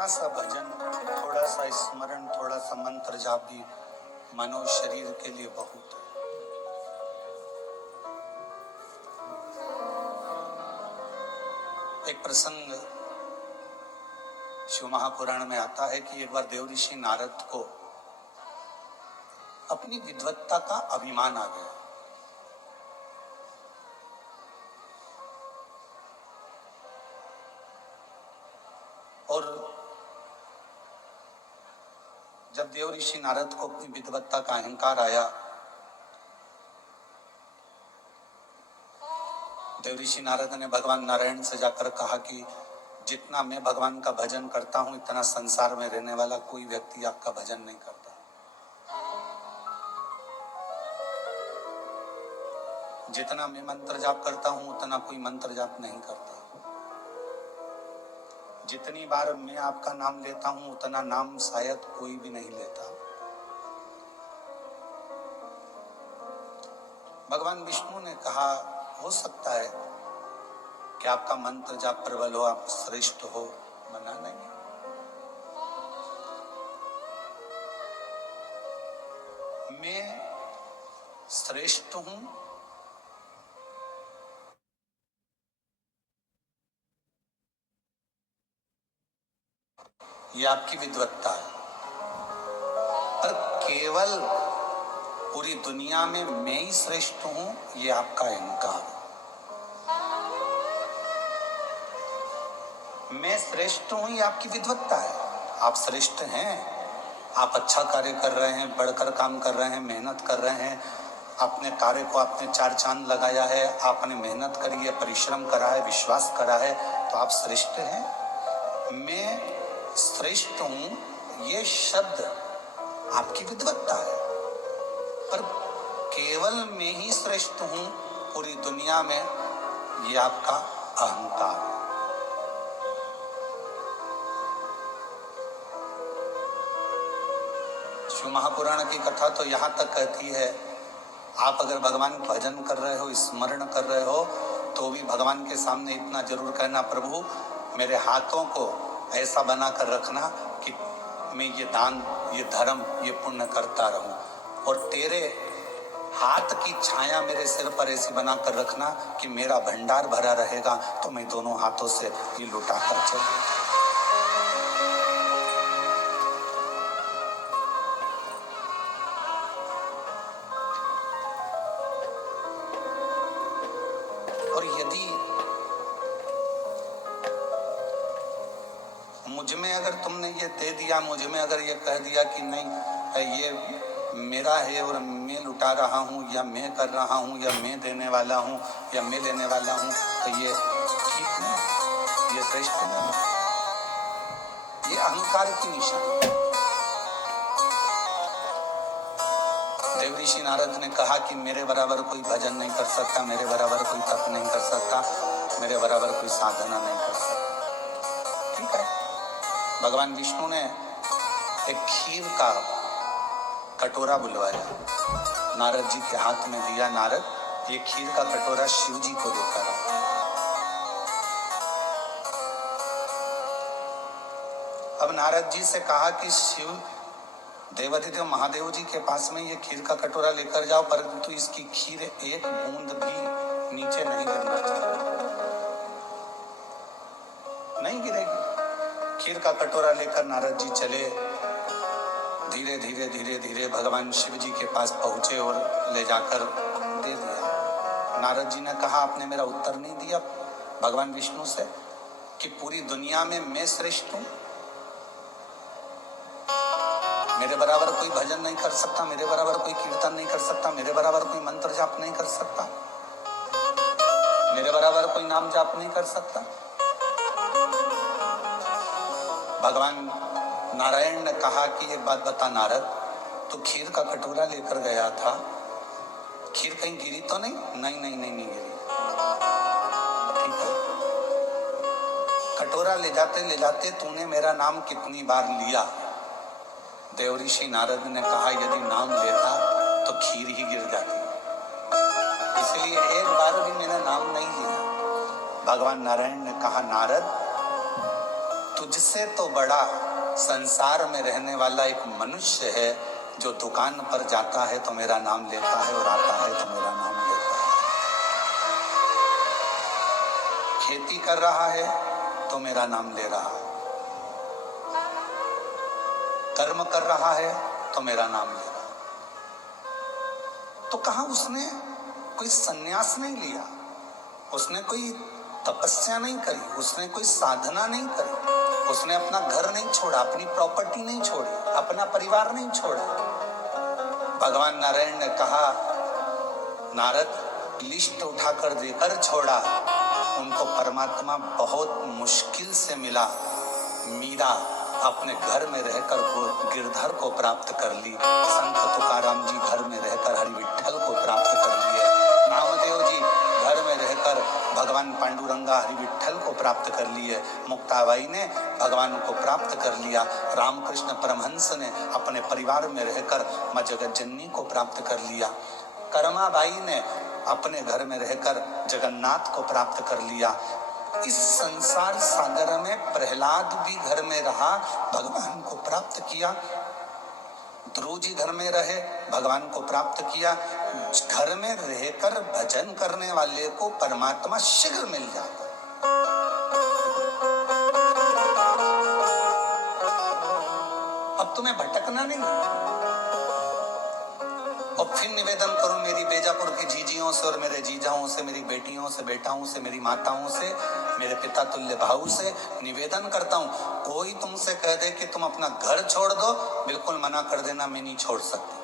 थोड़ा सा भजन, थोड़ा सा स्मरण, थोड़ा सा मंत्र जाप भी मनो शरीर के लिए बहुत है। एक प्रसंग शिव महापुराण में आता है कि एक बार देव ऋषि नारद को अपनी विद्वत्ता का अभिमान आ गया। और जब देव ऋषि नारद को अपनी विद्वत्ता का अहंकार आया, देव ऋषि नारद ने भगवान नारायण से जाकर कहा कि जितना मैं भगवान का भजन करता हूं, इतना संसार में रहने वाला कोई व्यक्ति आपका भजन नहीं करता। जितना मैं मंत्र जाप करता हूं, उतना कोई मंत्र जाप नहीं करता। जितनी बार मैं आपका नाम लेता हूं, उतना नाम शायद कोई भी नहीं लेता। भगवान विष्णु ने कहा, हो सकता है कि आपका मंत्र जाप प्रबल हो, आप श्रेष्ठ हो, मना नहीं। मैं श्रेष्ठ हूं ये आपकी विद्वत्ता है, पर केवल पूरी दुनिया में मैं ही श्रेष्ठ हूं ये आपका अहंकार है। मैं श्रेष्ठ हूं ये आपकी विद्वत्ता है। आप श्रेष्ठ हैं, आप अच्छा कार्य कर रहे हैं, बढ़कर काम कर रहे हैं, मेहनत कर रहे हैं, अपने कार्य को आपने चार चांद लगाया है, आपने मेहनत करी है, परिश्रम करा है, विश्वास करा है, तो आप श्रेष्ठ हैं। मैं श्रेष्ठ हूं ये शब्द आपकी विद्वत्ता है, पर केवल मैं ही श्रेष्ठ हूं पूरी दुनिया में ये आपका अहंकार है। शिव महापुराण की कथा तो यहां तक कहती है, आप अगर भगवान भजन कर रहे हो, स्मरण कर रहे हो, तो भी भगवान के सामने इतना जरूर कहना, प्रभु मेरे हाथों को ऐसा बनाकर रखना कि मैं ये दान, ये धर्म, ये पुण्य करता रहूं, और तेरे हाथ की छाया मेरे सिर पर ऐसी बनाकर रखना कि मेरा भंडार भरा रहेगा, तो मैं दोनों हाथों से ये लुटाकर चलूं। और यदि मुझ में अगर तुमने ये दे दिया, मुझ में अगर ये कह दिया कि नहीं ये मेरा है और मैं लुटा रहा हूँ, या मैं कर रहा हूँ, या मैं देने वाला हूँ, या मैं लेने वाला हूँ, तो ये ठीक नहीं, ये श्रेष्ठ नहीं, ये अहंकार की निशानी। देव ऋषि नारद ने कहा कि मेरे बराबर कोई भजन नहीं कर सकता, मेरे बराबर कोई तप नहीं कर सकता, मेरे बराबर कोई साधना नहीं कर सकता। ठीक है, भगवान विष्णु ने एक खीर का कटोरा बुलवाया, नारद जी के हाथ में दिया। नारद, ये खीर का कटोरा शिव जी को देकर आओ। अब नारद जी से कहा कि शिव देवाधिदेव महादेव जी के पास में ये खीर का कटोरा लेकर जाओ, परंतु इसकी खीर एक बूंद भी नीचे नहीं गिरना चाहिए, नहीं गिरेगी। खीर का कटोरा लेकर नारद जी चले, धीरे धीरे धीरे धीरे भगवान शिव जी के पास पहुंचे और ले जाकर दे दिया। नारद जी ने कहा, आपने मेरा उत्तर नहीं दिया भगवान विष्णु से कि पूरी दुनिया में मैं श्रेष्ठ हूं, मेरे बराबर कोई भजन नहीं कर सकता, मेरे बराबर कोई कीर्तन नहीं कर सकता, मेरे बराबर कोई मंत्र जाप नहीं कर सकता, मेरे बराबर कोई नाम जाप नहीं कर सकता। भगवान नारायण ने कहा कि एक बात बता नारद, तो खीर का कटोरा लेकर गया था, खीर कहीं गिरी तो नहीं? नहीं नहीं नहीं, नहीं गिरी। ठीक है, कटोरा ले जाते तूने मेरा नाम कितनी बार लिया? देव ऋषि नारद ने कहा, यदि नाम लेता तो खीर ही गिर जाती, इसलिए एक बार भी मैंने नाम नहीं लिया। भगवान नारायण ने कहा, नारद तुझसे तो बड़ा संसार में रहने वाला एक मनुष्य है जो दुकान पर जाता है तो मेरा नाम लेता है और आता है तो मेरा नाम लेता है। खेती कर रहा है तो मेरा नाम ले रहा है, कर्म कर रहा है तो मेरा नाम ले रहा है। तो कहा उसने कोई सन्यास नहीं लिया, उसने कोई तपस्या नहीं करी, उसने कोई साधना नहीं करी, उसने अपना घर नहीं छोड़ा, अपनी प्रॉपर्टी नहीं छोड़ी, अपना परिवार नहीं छोड़ा। भगवान नारायण ने कहा, नारद लिस्ट उठाकर देकर छोड़ा, उनको परमात्मा बहुत मुश्किल से मिला। मीरा अपने घर में रहकर गिरधर को प्राप्त कर ली, संत तुकाराम जी घर में रहकर हरि विठ्ठल को प्राप्त कर लिए, नामदेव जी घर में रहकर भगवान पांडुरंगा हरि विठ्ठल को प्राप्त कर लिए, मुक्ताबाई ने भगवान को प्राप्त कर लिया, रामकृष्ण परमहंस ने अपने परिवार में रहकर मां जगत जननी को प्राप्त कर लिया, कर्माबाई ने अपने घर में रहकर जगन्नाथ को प्राप्त कर लिया। इस संसार सागर में प्रहलाद भी घर में रहा, भगवान को प्राप्त किया। ध्रुव जी घर में रहे, भगवान को प्राप्त किया। घर में रहकर भजन करने वाले को परमात्मा शीघ्र मिल जाता। अब तुम्हें भटकना नहीं। और फिर निवेदन करूं मेरी बेजापुर की जीजियों से और मेरे जीजाओं से, मेरी बेटियों से, बेटाओं से, मेरी माताओं से, मेरे पिता तुल्य भाव से निवेदन करता हूं, कोई तुमसे कह दे कि तुम अपना घर छोड़ दो, बिल्कुल मना कर देना, मैं नहीं छोड़ सकती।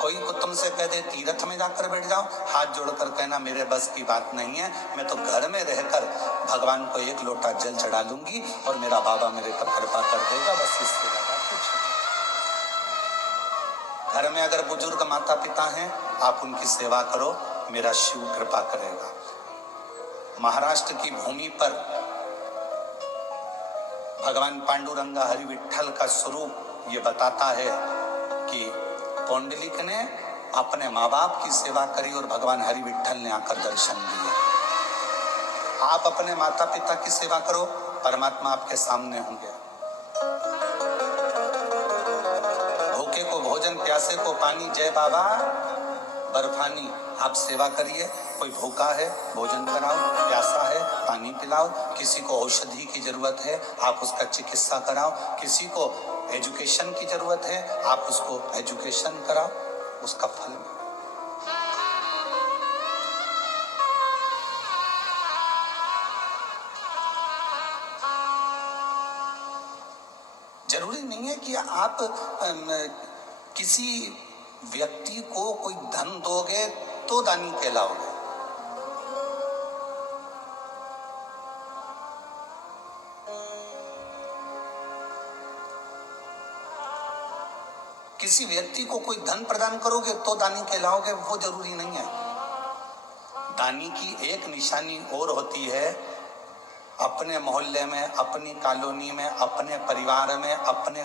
कोई को तुमसे कह दे तीर्थ में जाकर बैठ जाओ, हाथ जोड़कर कहना मेरे बस की बात नहीं है, मैं तो घर में रहकर भगवान को एक लोटा जल चढ़ा लूंगी और मेरा बाबा मेरे पर कृपा कर देगा, बस इससे ज्यादा कुछ। घर में अगर बुजुर्ग माता पिता हैं, आप उनकी सेवा करो, मेरा शिव कृपा करेगा। महाराष्ट्र की भूमि पर भगवान पांडुरंगा हरि विठ्ठल का स्वरूप ये बताता है कि पौंडलिक ने अपने माँ बाप की सेवा करी और भगवान हरि विठ्ठल ने आकर दर्शन दिए। आप अपने माता पिता की सेवा करो, परमात्मा आपके सामने होंगे। भूखे को भोजन, प्यासे को पानी, जय बाबा बर्फानी। आप सेवा करिए, कोई भूखा है भोजन कराओ, प्यासा है पानी पिलाओ, किसी को औषधि की जरूरत है आप उसका चिकित्सा कराओ, किसी को एजुकेशन की जरूरत है आप उसको एजुकेशन कराओ, उसका फल। जरूरी नहीं है कि आप किसी व्यक्ति को कोई धन दोगे तो दानी कहलाओगे। किसी व्यक्ति को कोई धन प्रदान करोगे तो दानी कहलाओगे, वो जरूरी नहीं है। दानी की एक निशानी और होती है, अपने मोहल्ले में, अपनी कॉलोनी में, अपने परिवार में, अपने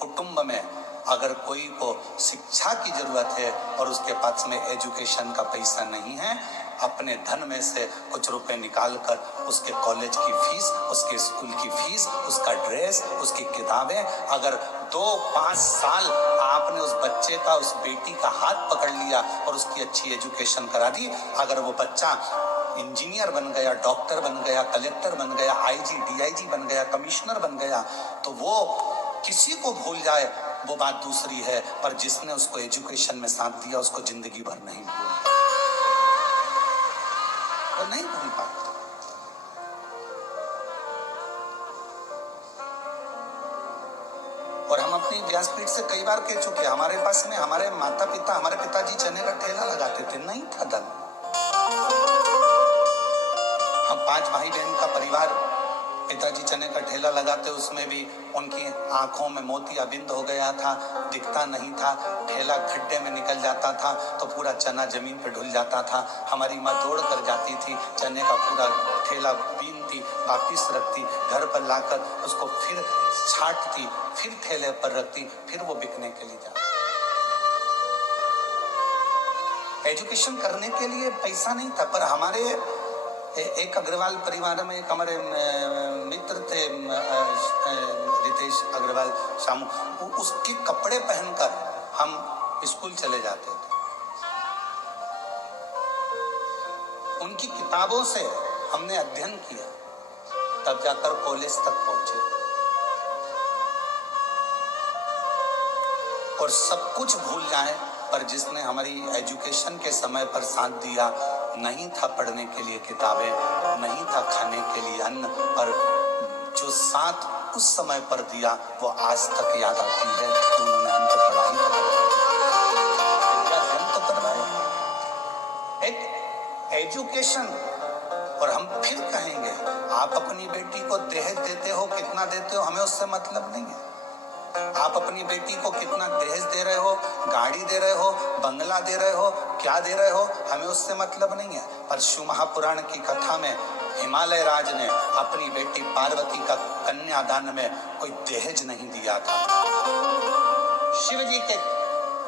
कुटुंब में अगर कोई को शिक्षा की जरूरत है और उसके पास में एजुकेशन का पैसा नहीं है, अपने धन में से कुछ रुपए निकालकर उसके कॉलेज की फीस, उसके स्कूल की फीस, उसका ड्रेस, उसकी किताबें, अगर 2-5 साल आपने उस बच्चे का, उस बेटी का हाथ पकड़ लिया और उसकी अच्छी एजुकेशन करा दी, अगर वो बच्चा इंजीनियर बन गया, डॉक्टर बन गया, कलेक्टर बन गया, आईजी, डीआईजी बन गया, कमिश्नर बन गया, तो वो किसी को भूल जाए वो बात दूसरी है, पर जिसने उसको एजुकेशन में साथ दिया उसको जिंदगी भर नहीं भूलता, वो नहीं भूल पाता। और हम अपनी व्यासपीठ से कई बार कह चुके, हमारे पास में हमारे माता पिता, हमारे पिताजी चने का ठेला लगाते थे, नहीं था धन। हम 5 भाई बहन का परिवार, पिताजी चने का ठेला लगाते, उसमें भी उनकी आंखों में मोतियाबिंद हो गया था, दिखता नहीं था, ठेला खड्डे में निकल जाता था तो पूरा चना जमीन पर ढुल जाता था। हमारी माँ दौड़ कर जाती थी, चने का पूरा ठेला बीनती, वापिस रखती, घर पर लाकर उसको फिर छांटती, फिर ठेले पर रखती, फिर वो बिकने के लिए जाती। एजुकेशन करने के लिए पैसा नहीं था, पर हमारे एक अग्रवाल परिवार में एक हमारे मित्र थे, रितेश अग्रवाल शामू, उसके कपड़े पहनकर हम स्कूल चले जाते थे। उनकी किताबों से हमने अध्ययन किया, तब जाकर कॉलेज तक पहुंचे। और सब कुछ भूल जाएं, पर जिसने हमारी एजुकेशन के समय पर साथ दिया, नहीं था पढ़ने के लिए किताबें, नहीं था खाने के लिए अन्न, पर जो साथ उस समय पर दिया वो आज तक याद आती है। तो उन्होंने हमको पढ़ाई तो करवाया, एक एजुकेशन। और हम फिर कहेंगे, आप अपनी बेटी को दहेज देते हो, कितना देते हो, हमें उससे मतलब नहीं है। आप अपनी बेटी को कितना दहेज दे रहे हो, गाड़ी दे रहे हो, बंगला दे रहे हो, क्या दे रहे हो, हमें उससे मतलब नहीं है। पर शिव महापुराण की कथा में हिमालय राज ने अपनी बेटी पार्वती का कन्यादान में कोई दहेज नहीं दिया था। शिव जी के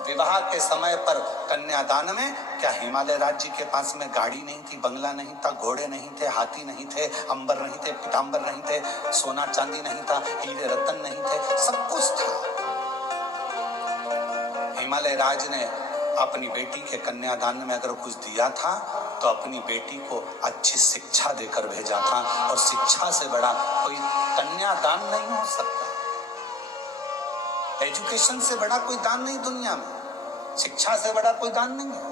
विवाह के समय पर कन्यादान में क्या हिमालय राज्य के पास में गाड़ी नहीं थी, बंगला नहीं था, घोड़े नहीं थे, हाथी नहीं थे, अंबर नहीं थे, पीतांबर नहीं थे, सोना चांदी नहीं था, हीरे रतन नहीं थे, सब कुछ था। हिमालय राज ने अपनी बेटी के कन्यादान में अगर कुछ दिया था तो अपनी बेटी को अच्छी शिक्षा देकर भेजा था, और शिक्षा से बड़ा कोई कन्यादान नहीं हो सकता। एजुकेशन से बड़ा कोई दान नहीं दुनिया में, शिक्षा से बड़ा कोई दान नहीं है।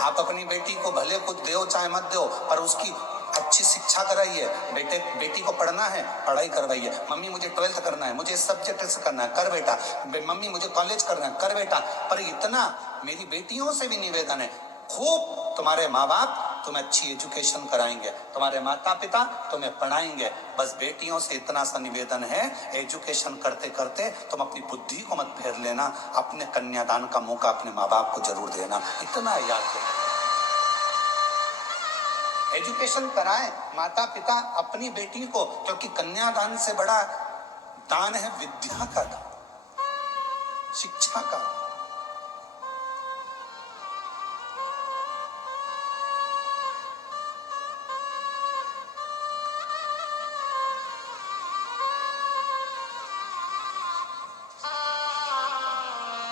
आप अपनी बेटी को भले कुछ दो चाहे मत दो, पर उसकी अच्छी शिक्षा कराइए। बेटी को पढ़ना है, पढ़ाई करवाइए। मम्मी मुझे 12th करना है, मुझे इस सब्जेक्ट से करना है, कर बेटा। मम्मी मुझे कॉलेज करना है, कर बेटा। पर इतना मेरी बेटियों से भी निवेदन है, खूब तुम्हारे माँ बाप तुम्हें अच्छी एजुकेशन कराएंगे, तुम्हारे माता पिता तुम्हें पढ़ाएंगे। बस बेटियों से इतना सा निवेदन है, एजुकेशन करते करते तुम अपनी बुद्धि को मत फेर लेना, अपने कन्यादान का मौका अपने माँ बाप को जरूर देना, इतना याद रखना। एजुकेशन कराएं माता पिता अपनी बेटी को, क्योंकि कन्यादान से बड़ा दान है विद्या का दान, शिक्षा का।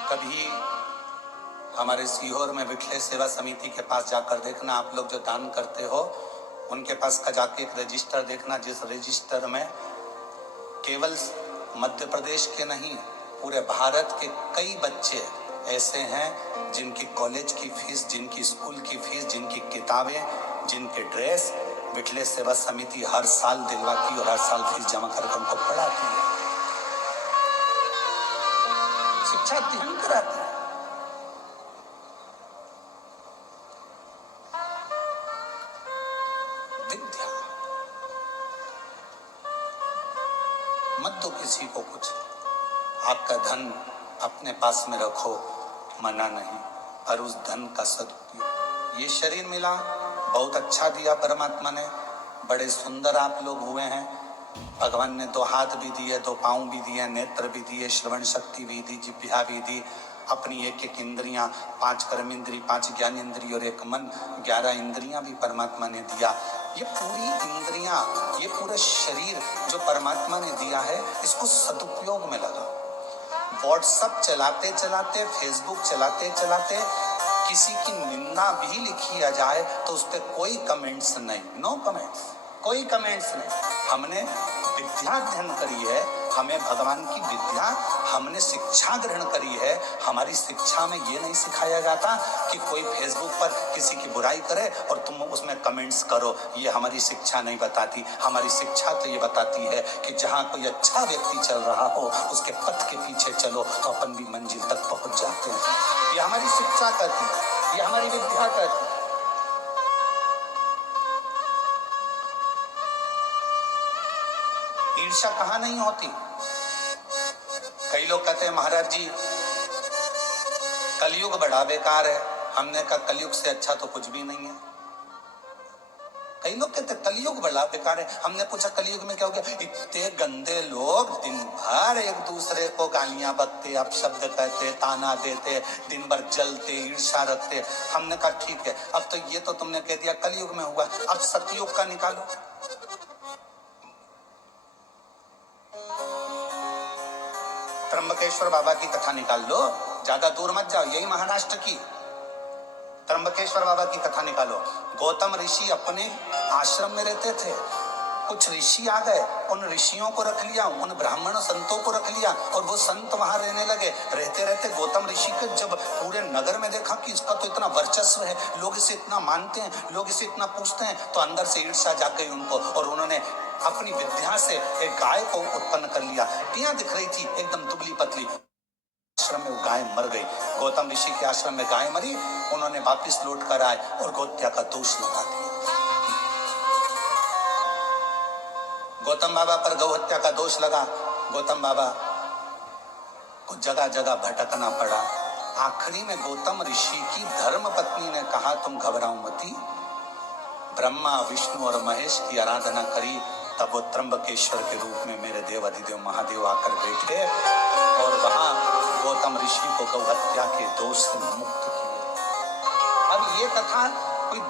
कभी हमारे सीहोर में विठले सेवा समिति के पास जाकर देखना, आप लोग जो दान करते हो उनके पास का जाके एक रजिस्टर देखना, जिस रजिस्टर में केवल मध्य प्रदेश के नहीं पूरे भारत के कई बच्चे ऐसे हैं जिनकी कॉलेज की फीस, जिनकी स्कूल की फीस, जिनकी किताबें, जिनके ड्रेस विठले सेवा समिति हर साल दिलवाती और हर साल फीस जमा करके उनको पढ़ाती है, शिक्षा अध्ययन कराती है। विद्या मत दो किसी को कुछ, आपका धन अपने पास में रखो, मना नहीं, पर उस धन का सदुपयोग। ये शरीर मिला, बहुत अच्छा दिया परमात्मा ने, बड़े सुंदर आप लोग हुए हैं। भगवान ने 2 हाथ भी दिए, 2 पाँव भी दिए, नेत्र भी दिए, श्रवण शक्ति भी दी, जिह्वा भी दी, अपनी एक इंद्रियां, 5 कर्म इंद्री, 5 ज्ञान इंद्री और 1 मन, 11 इंद्रियां भी परमात्मा ने दिया। ये पूरी इंद्रियां, ये पूरा शरीर जो परमात्मा ने दिया है, इसको सदुपयोग में लगा। व्हाट्सएप चलाते चलाते, फेसबुक चलाते चलाते किसी की निंदा भी लिखी आ जाए तो उस पर कोई कमेंट्स नहीं, नो कमेंट्स, कोई कमेंट्स नहीं। हमने विद्या अध्ययन करी है, हमें भगवान की विद्या, हमने शिक्षा ग्रहण करी है। हमारी शिक्षा में ये नहीं सिखाया जाता कि कोई फेसबुक पर किसी की बुराई करे और तुम उसमें कमेंट्स करो, ये हमारी शिक्षा नहीं बताती। हमारी शिक्षा तो ये बताती है कि जहाँ कोई अच्छा व्यक्ति चल रहा हो उसके पथ के पीछे चलो तो अपन भी मंजिल तक पहुंच जाते हैं। ये हमारी शिक्षा कहती है, ये हमारी विद्या कहती है। ईर्ष्या कहाँ नहीं होती। कई लोग कहते हैं महाराज जी कलयुग बड़ा बेकार है। हमने कहा कलयुग से अच्छा तो कुछ भी नहीं है। कई लोग कहते कलयुग बड़ा बेकार है। हमने पूछा कलयुग में क्या हो गया? इतने गंदे लोग दिन भर एक दूसरे को गालियां बकते, अपशब्द कहते, ताना देते, दिन भर जलते, ईर्ष्या रखते। हमने कहा ठीक है, अब तो ये तो तुमने कह दिया कलयुग में हुआ, अब सतयुग का निकालो। त्र्यंबकेश्वर बाबा की कथा निकाल लो, ज्यादा दूर मत जाओ, यही महाराष्ट्र की त्र्यंबकेश्वर बाबा की कथा निकालो। गौतम ऋषि अपने आश्रम में रहते थे, कुछ ऋषि आ गए, उन ऋषियों को रख लिया, उन ब्राह्मण संतों को रख लिया और वो संत वहां रहने लगे। रहते रहते गौतम ऋषि के जब पूरे नगर में देखा कि इसका तो इतना वर्चस्व है, लोग इसे इतना मानते हैं, लोग इसे इतना पूछते हैं, तो अंदर से ईर्ष्या जाग गई उनको और उन्होंने अपनी विद्या से एक गाय को उत्पन्न कर लिया। टिया दिख रही थी एकदम दुबली पतली, आश्रम में वो गाय मर गई। गौतम ऋषि के आश्रम में गाय मरी, उन्होंने वापिस लौट कर आए और गौहत्या का दोष लगा दिया। गौतम बाबा पर गौहत्या का दोष लगा, गौतम बाबा को जगह जगह भटकना पड़ा। आखिरी में गौतम ऋषि की धर्म पत्नी ने कहा तुम घबराओ मती, ब्रह्मा विष्णु और महेश की आराधना करी, तब वो त्र्यंबकेश्वर के रूप में मेरे देव अधिदेव महादेव आकर बैठे और वहां गौतम ऋषि को गौहत्या के दोष से मुक्त किया। अब ये कथा कोई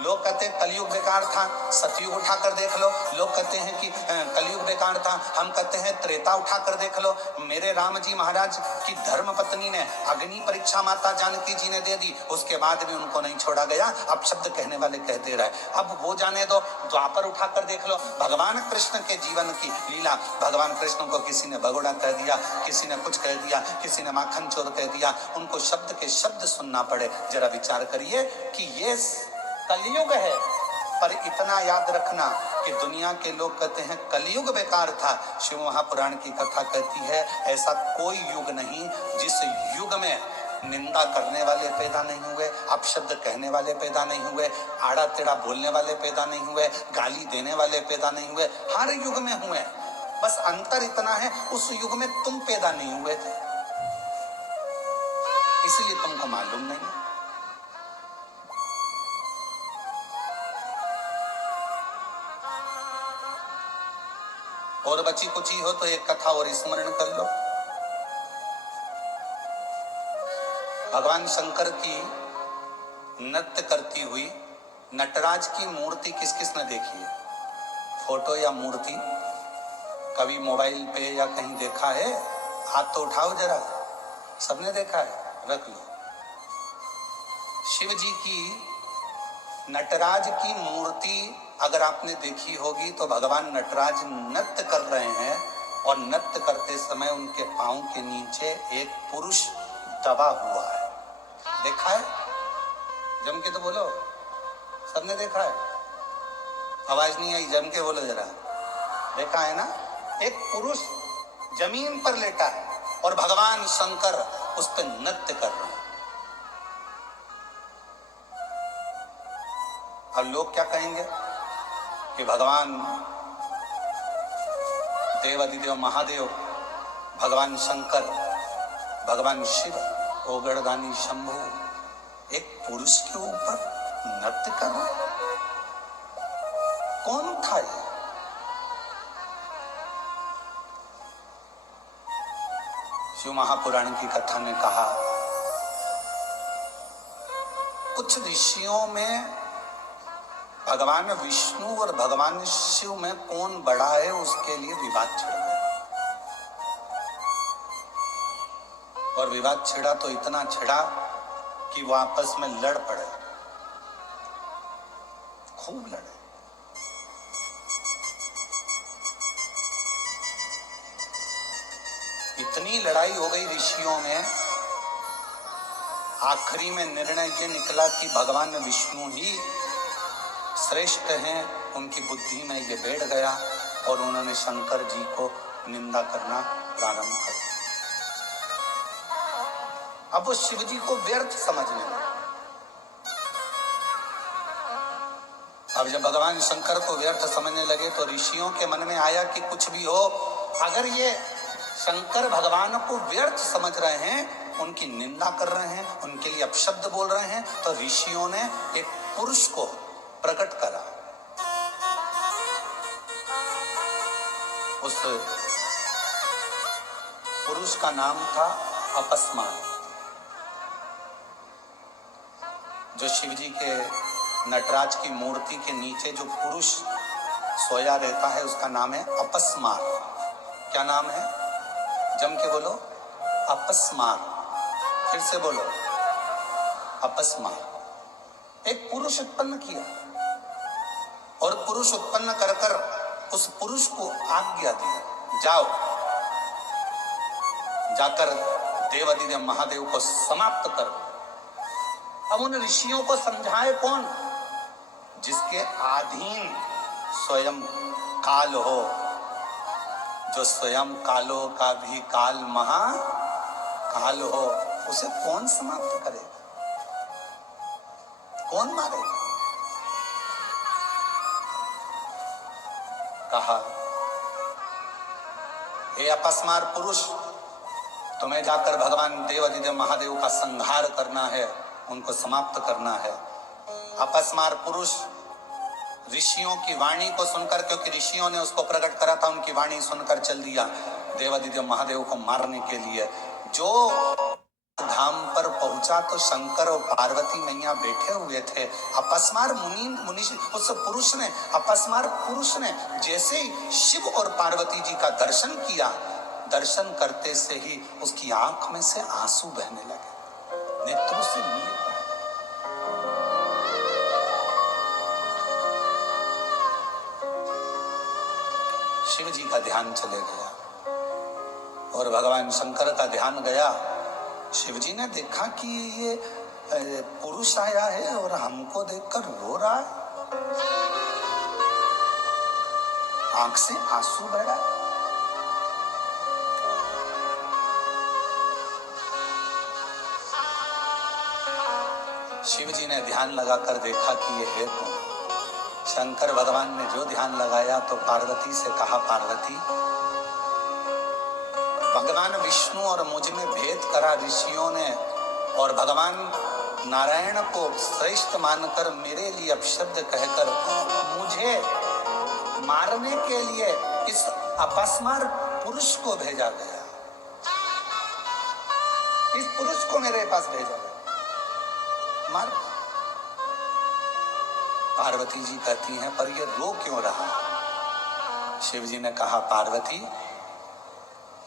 लोग कहते हैं कलयुग बेकार था, सतयुग उठाकर देख लो। लोग कहते हैं कि कलयुग बेकार था, हम कहते हैं त्रेता उठाकर देख लो। मेरे राम जी महाराज की धर्म पत्नी ने अग्नि परीक्षा माता जानकी जी ने दे दी, उसके बाद भी उनको नहीं छोड़ा गया। अब शब्द कहने वाले कहते रहे, अब वो जाने दो, द्वापर उठाकर देख लो। भगवान कृष्ण के जीवन की लीला, भगवान कृष्ण को किसी ने भगोड़ा कह दिया, किसी ने कुछ कह दिया, किसी ने माखन चोर कह दिया, उनको शब्द के शब्द सुनना पड़े। जरा विचार करिए कि ये कलयुग है, पर इतना याद रखना कि दुनिया के लोग कहते हैं कलयुग बेकार था। शिव महापुराण की कथा कहती है ऐसा कोई युग नहीं जिस युग में निंदा करने वाले पैदा नहीं हुए, अपशब्द कहने वाले पैदा नहीं हुए, आड़ा टेढ़ा बोलने वाले पैदा नहीं हुए, गाली देने वाले पैदा नहीं हुए। हर युग में हुए, बस अंतर इतना है उस युग में तुम पैदा नहीं हुए थे, इसलिए तुमको मालूम नहीं। और बची कुची हो तो एक कथा और स्मरण कर लो। भगवान शंकर की नृत्य करती हुई नटराज की मूर्ति किस किस ने देखी है? फोटो या मूर्ति कभी मोबाइल पे या कहीं देखा है? हाथ तो उठाओ जरा, सबने देखा है, रख लो। शिव जी की नटराज की मूर्ति अगर आपने देखी होगी तो भगवान नटराज नृत्य कर रहे हैं और नृत्य करते समय उनके पांव के नीचे एक पुरुष दबा हुआ है। देखा है? जम के तो बोलो, सबने देखा है? आवाज नहीं आई, जम के बोलो जरा। देखा है ना? एक पुरुष जमीन पर लेटा है और भगवान शंकर उस पर नृत्य कर रहे हैं। अब लोग क्या कहेंगे कि भगवान देव अधिदेव महादेव, भगवान शंकर, भगवान शिव, ओगड़दानी शंभु एक पुरुष के ऊपर नृत्य कर रहे। कौन था ये? शिव महापुराण की कथा ने कहा कुछ ऋषियों में भगवान विष्णु और भगवान शिव में कौन बड़ा है उसके लिए विवाद छिड़ गया। और विवाद छिड़ा तो इतना छिड़ा कि वो आपस में लड़ पड़े, खूब लड़े। इतनी लड़ाई हो गई ऋषियों में, आखिरी में निर्णय ये निकला कि भगवान विष्णु ही श्रेष्ठ हैं। उनकी बुद्धि में ये बैठ गया और उन्होंने शंकर जी को निंदा करना प्रारंभ कर दिया। अब वो शिव जी को व्यर्थ समझने लगे। अब जब भगवान शंकर को व्यर्थ समझने लगे तो ऋषियों के मन में आया कि कुछ भी हो, अगर ये शंकर भगवान को व्यर्थ समझ रहे हैं, उनकी निंदा कर रहे हैं, उनके लिए अपशब्द बोल रहे हैं, तो ऋषियों ने एक पुरुष को प्रकट करा उस पुरुष का नाम था अपस्मार। जो शिवजी के नटराज की मूर्ति के नीचे जो पुरुष सोया रहता है उसका नाम है अपस्मार। क्या नाम है? जम के बोलो, अपस्मार। फिर से बोलो, अपस्मार। एक पुरुष उत्पन्न किया और पुरुष उत्पन्न कर कर उस पुरुष को आज्ञा दी, जाओ जाकर देवादिदेव महादेव को समाप्त कर। अब उन ऋषियों को समझाए कौन? जिसके अधीन स्वयं काल हो, जो स्वयं कालों का भी काल महाकाल हो, उसे कौन समाप्त करेगा? कौन मारेगा? कहा, हे अपस्मार पुरुष, तुम्हें जाकर भगवान देवादिदेव महादेव का संहार करना है, उनको समाप्त करना है। अपस्मार पुरुष ऋषियों की वाणी को सुनकर, क्योंकि ऋषियों ने उसको प्रकट करा था, उनकी वाणी सुनकर चल दिया देवादिदेव महादेव को मारने के लिए। जो धाम पर पहुंचा तो शंकर और पार्वती मैया बैठे हुए थे। अपस्मार मुनि उस पुरुष ने, अपस्मार पुरुष ने जैसे ही शिव और पार्वती जी का दर्शन किया, दर्शन करते से ही उसकी आंख में से आंसू बहने लगे, नेत्रों से नीर। शिव जी का ध्यान चले गया और भगवान शंकर का ध्यान गया। शिव जी ने देखा कि ये पुरुष आया है और हमको देखकर रो रहा है, आंख से आंसू बह रहा है। शिव जी ने ध्यान लगाकर देखा कि ये है कौन। शंकर भगवान ने जो ध्यान लगाया तो पार्वती से कहा, पार्वती, भगवान विष्णु और मुझ में भेद करा ऋषियों ने, और भगवान नारायण को श्रेष्ठ मानकर मेरे लिए अपशब्द कहकर मुझे मारने के लिए इस अपस्मार पुरुष को भेजा गया। इस पुरुष को मेरे पास भेजा गया, मार। पार्वती जी कहती हैं, पर ये रो क्यों रहा? शिव जी ने कहा, पार्वती,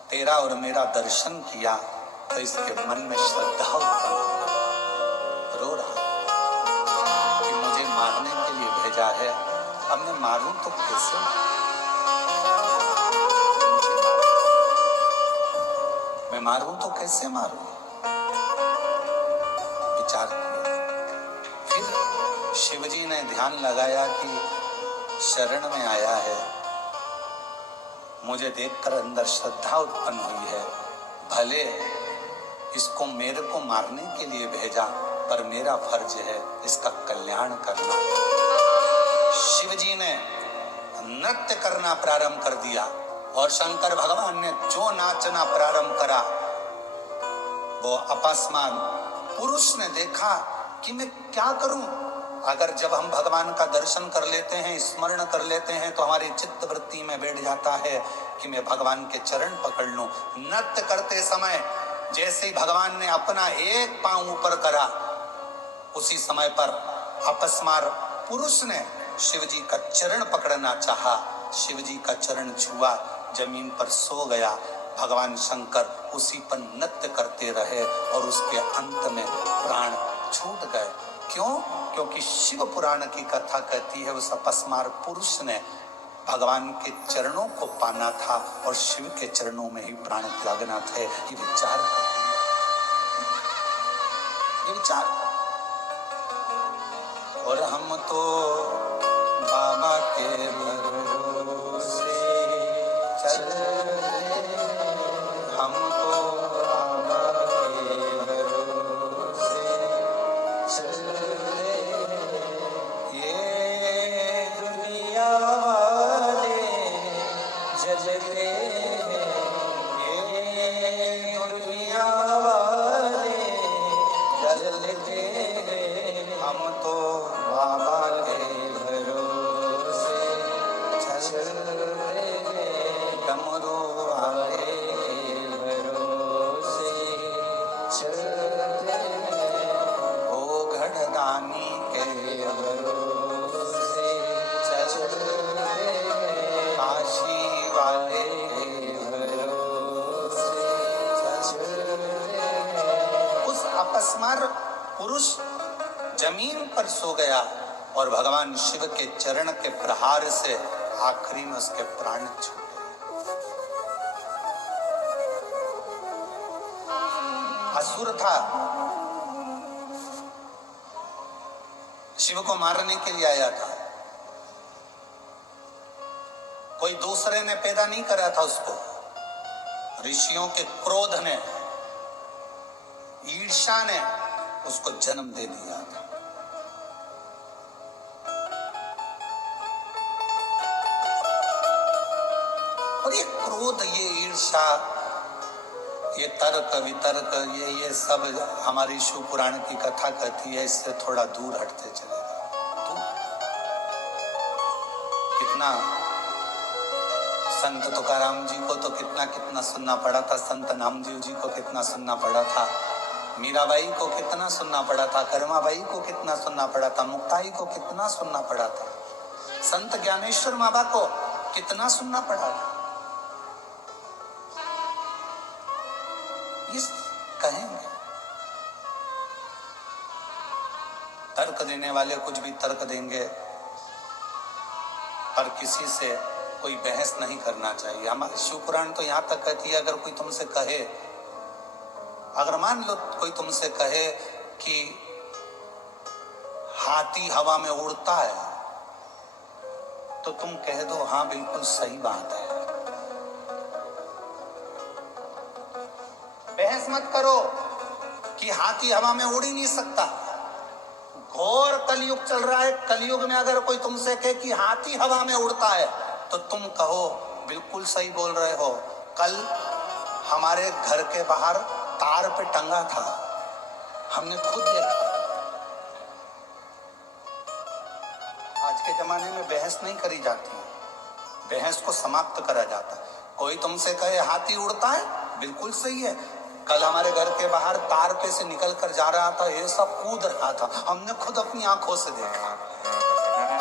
तेरा और मेरा दर्शन किया तो इसके मन में श्रद्धा उत्पन्न हुई, रो रहा कि मुझे मारने के लिए भेजा है। अब मैं मारूं तो कैसे? मैं मारूं तो कैसे मारूं? विचार किया। फिर शिवजी ने ध्यान लगाया कि शरण में आया है, मुझे देखकर अंदर श्रद्धा उत्पन्न हुई है, भले इसको मेरे को मारने के लिए भेजा, पर मेरा फर्ज है इसका कल्याण करना। शिव जी ने नृत्य करना प्रारंभ कर दिया और शंकर भगवान ने जो नाचना प्रारंभ करा, वो अपस्मार पुरुष ने देखा कि मैं क्या करूं। अगर जब हम भगवान का दर्शन कर लेते हैं, स्मरण कर लेते हैं, तो हमारी चित्त वृत्ति में बैठ जाता है कि मैं भगवान के चरण पकड़ लूं। नृत्य करते समय जैसे ही भगवान ने अपना एक पांव ऊपर करा, उसी समय पर अपस्मार पुरुष ने शिव जी का चरण पकड़ना चाहा। शिव जी का चरण छुआ, जमीन पर सो गया। भगवान शंकर उसी पर नृत्य करते रहे और उसके अंत में प्राण छूट गए। क्यों? क्योंकि शिव पुराण की कथा कहती है उस अपस्मार पुरुष ने भगवान के चरणों को पाना था और शिव के चरणों में ही प्राण त्यागना थे। ये विचार, ये विचार। और हम तो बाबा के भरोसे चल रहे, हम तो बाबा के भरोसे चल रहे, ये दुनिया वाले जलते हैं, ये दुनिया वाले जलते हैं, हम तो बाबा के भरोसे चल रहे हैं। अकस्मात पुरुष जमीन पर सो गया और भगवान शिव के चरण के प्रहार से आखिरी में उसके प्राण छूटे। असुर था, शिव को मारने के लिए आया था। कोई दूसरे ने पैदा नहीं करा था उसको, ऋषियों के क्रोध ने, ईर्ष्या ने उसको जन्म दे दिया था। और ये क्रोध, ये ईर्ष्या, ये तर्क वितर्क, ये सब हमारी शिव पुराण की कथा कहती है, इससे थोड़ा दूर हटते चले जाओ। तो कितना संत तुकाराम जी को तो कितना कितना सुनना पड़ा था, संत नामदेव जी को कितना सुनना पड़ा था, मीराबाई को कितना सुनना पड़ा था, कर्माबाई को कितना सुनना पड़ा था, मुक्ताई को कितना सुनना पड़ा था, संत ज्ञानेश्वर बाबा को कितना सुनना पड़ा था। इस कहेंगे तर्क देने वाले कुछ भी तर्क देंगे, पर किसी से कोई बहस नहीं करना चाहिए। हमारे शिव पुराण तो यहां तक कहती है, अगर कोई तुमसे कहे, अगर मान लो कोई तुमसे कहे कि हाथी हवा में उड़ता है, तो तुम कह दो हाँ बिल्कुल सही बात है। बहस मत करो कि हाथी हवा में उड़ ही नहीं सकता। घोर कलयुग चल रहा है, कलयुग में अगर कोई तुमसे कहे कि हाथी हवा में उड़ता है, तो तुम कहो बिल्कुल सही बोल रहे हो। कल हमारे घर के बाहर तार पे टंगा था, हमने खुद देखा। आज के जमाने में बहस नहीं करी जाती है, बहस को समाप्त करा जाता है। कोई तुमसे कहे हाथी उड़ता है, बिल्कुल सही है। कल हमारे घर के बाहर तार पे से निकल कर जा रहा था, ये सब कूद रहा था, हमने खुद अपनी आंखों से देखा।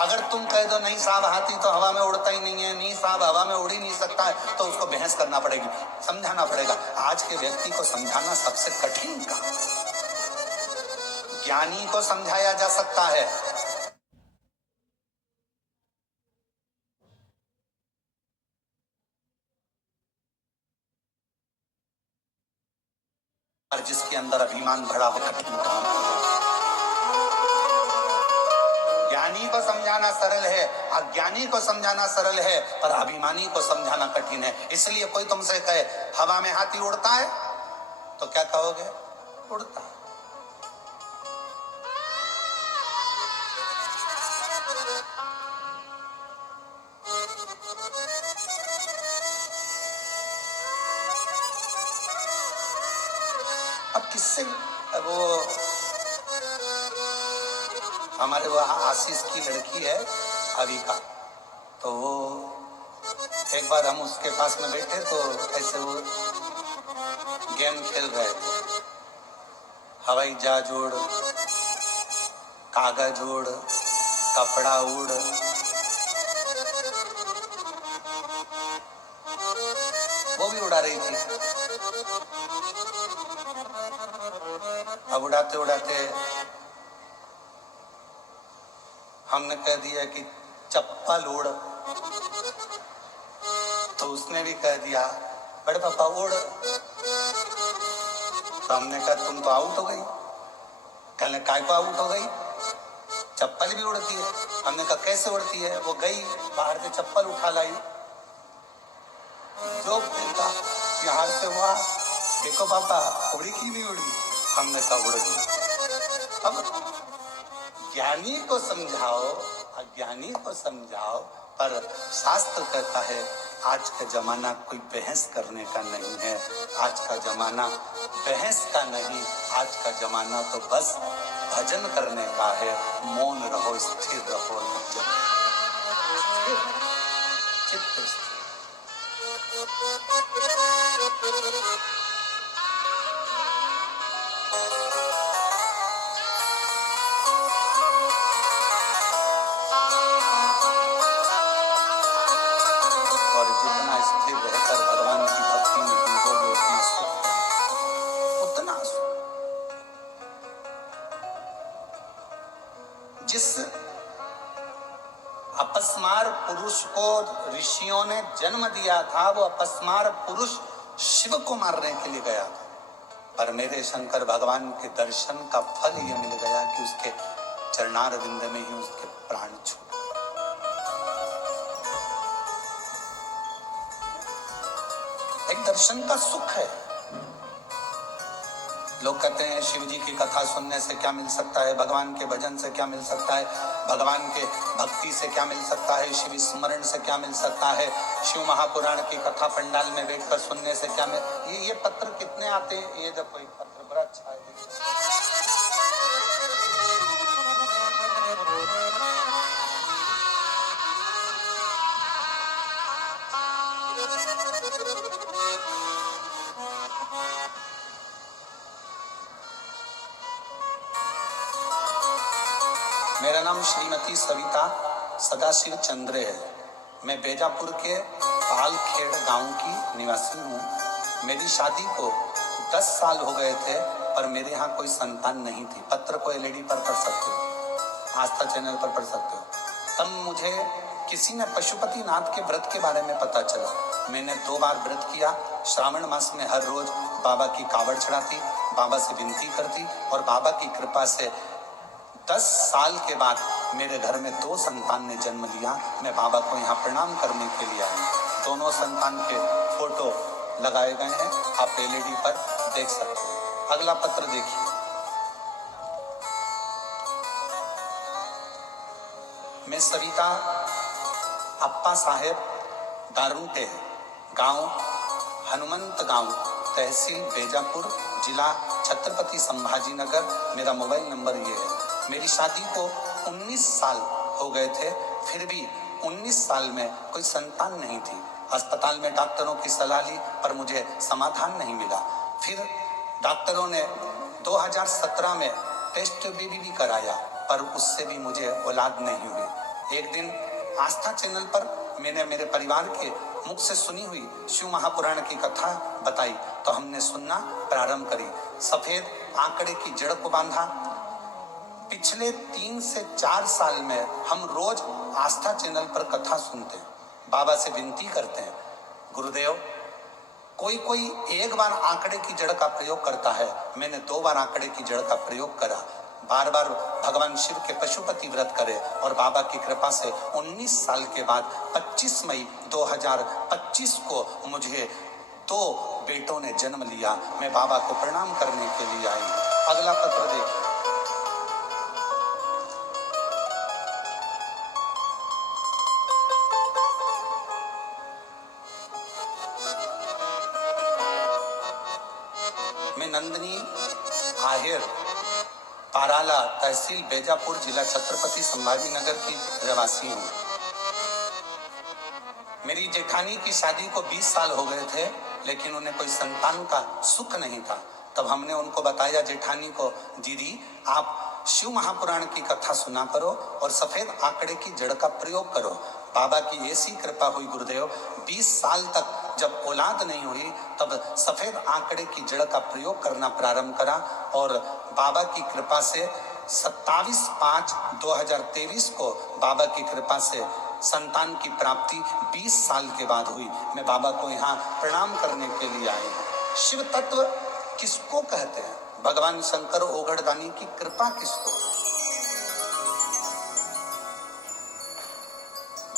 अगर तुम कह दो नहीं साहब हाथी तो हवा में उड़ता ही नहीं है, नहीं साहब हवा में उड़ ही नहीं सकता है, तो उसको बहस करना पड़ेगी, समझाना पड़ेगा। आज के व्यक्ति को समझाना सबसे कठिन काम, ज्ञानी को समझाया जा सकता है। और जिसके अंदर अभिमान भरा हो, कठिन काम। ज्ञानी को समझाना सरल है, अज्ञानी को समझाना सरल है, पर अभिमानी को समझाना कठिन है। इसलिए कोई तुमसे कहे हवा में हाथी उड़ता है, तो क्या कहोगे? उड़ता है। अब किससे वो हमारे वो आशीष की लड़की है अविका, तो वो एक बार हम उसके पास में बैठे तो ऐसे वो गेम खेल रहे थे, हवाई जहाज उड़, कागज उड़, कपड़ा उड़, वो भी उड़ा रही थी। अब उड़ाते उड़ाते हमने कह दिया कि चप्पल उड़, तो उसने भी कह दिया बड़े पापा उड़। तो हमने कहा तुम तो आउट हो गई। कहने काय को आउट हो गई? चप्पल भी उड़ती है। हमने कहा कैसे उड़ती है? वो गई बाहर से चप्पल उठा लाई, जो देखा यहाँ से हुआ, देखो पापा उड़ी की नहीं उड़ी? हमने कहा उड़ गई। अब ज्ञानी को समझाओ, अज्ञानी को समझाओ, पर शास्त्र कहता है आज का जमाना कोई बहस करने का नहीं है। आज का जमाना बहस का नहीं, आज का जमाना तो बस भजन करने का है। मौन रहो, स्थिर रहो, चित्त स्थिर। और जितना स्थिर रहकर भगवान की भक्ति में डूबोगे, उतना सुख, उतना सुख। जिसको ऋषियों ने जन्म दिया था, वो अपस्मार पुरुष शिव को मारने के लिए गया था, पर मेरे शंकर भगवान के दर्शन का फल ये मिल गया कि उसके चरणार विंद में ही उसके प्राण छूट। एक दर्शन का सुख है। लोग कहते हैं शिव जी की कथा सुनने से क्या मिल सकता है, भगवान के भजन से क्या मिल सकता है, भगवान के भक्ति से क्या मिल सकता है, शिव स्मरण से क्या मिल सकता है, शिव महापुराण की कथा पंडाल में बैठकर सुनने से क्या मिल। ये पत्र कितने आते हैं, ये देखो एक पत्र बड़ा अच्छा है। मेरा नाम श्रीमती सविता सदाशिव चंद्र है। मैं बेजापुर के पालखेड़ गांव की निवासी हूँ। मेरी शादी को 10 साल हो गए थे, पर मेरे यहाँ कोई संतान नहीं थी। पत्र को एलईडी पर पढ़ सकते हो, आस्था चैनल पर पढ़ सकते हो। तब मुझे किसी ने पशुपति नाथ के व्रत के बारे में पता चला। मैंने 2 बार व्रत किया। श्रावण मास में हर रोज बाबा की कावड़ चढ़ाती, बाबा से विनती करती, और बाबा की कृपा से 10 साल के बाद मेरे घर में 2 संतान ने जन्म लिया। मैं बाबा को यहाँ प्रणाम करने के लिए आई। दोनों संतान के फोटो लगाए गए हैं, आप एलईडी पर देख सकते हैं। अगला पत्र देखिए। मैं सविता अप्पा साहेब दारुंटे, गांव हनुमंत गांव, तहसील बेजापुर, जिला छत्रपति संभाजी नगर। मेरा मोबाइल नंबर ये है। मेरी शादी को 19 साल हो गए थे, फिर भी 19 साल में कोई संतान नहीं थी। अस्पताल में डॉक्टरों की सलाह ली, पर मुझे समाधान नहीं मिला। फिर डॉक्टरों ने 2017 में टेस्ट भी कराया, पर उससे भी मुझे औलाद नहीं हुई। एक दिन आस्था चैनल पर मैंने मेरे परिवार के मुख से सुनी हुई शिव महापुराण की कथा बताई, तो हमने सुनना प्रारंभ करी। सफेद आंकड़े की जड़ को बांधा। पिछले 3 से 4 साल में हम रोज आस्था चैनल पर कथा सुनते हैं, बाबा से विनती करते हैं, गुरुदेव कोई 1 बार आंकड़े की जड़ का प्रयोग करता है। मैंने 2 बार आंकड़े की जड़ का प्रयोग करा। बार बार भगवान शिव के पशुपति व्रत करे, और बाबा की कृपा से 19 साल के बाद 25 मई 2025 को मुझे 2 बेटों ने जन्म लिया। मैं बाबा को प्रणाम करने के लिए आई। अगला पत्र देखिए। मैं नंदनी आहिर, पाराला, तहसील बेजापुर, जिला छत्रपति संभाजी नगर की रहवासी हूँ। मेरी जेठानी की शादी को 20 साल हो गए थे, लेकिन उन्हें कोई संतान का सुख नहीं था। तब हमने उनको बताया, जेठानी को, दीदी आप शिव महापुराण की कथा सुना करो और सफेद आंकड़े की जड़ का प्रयोग करो। बाबा की ऐसी कृपा हुई गुरुदेव, 20 साल तक जब औलाद नहीं हुई, तब सफेद आंकड़े की जड़ का प्रयोग करना प्रारंभ करा, और बाबा की कृपा से 27/5/2023 को बाबा की कृपा से संतान की प्राप्ति 20 साल के बाद हुई। मैं बाबा को यहाँ प्रणाम करने के लिए आई हूँ। शिव तत्व किसको कहते हैं? भगवान शंकर ओघड़दानी की कृपा किसको?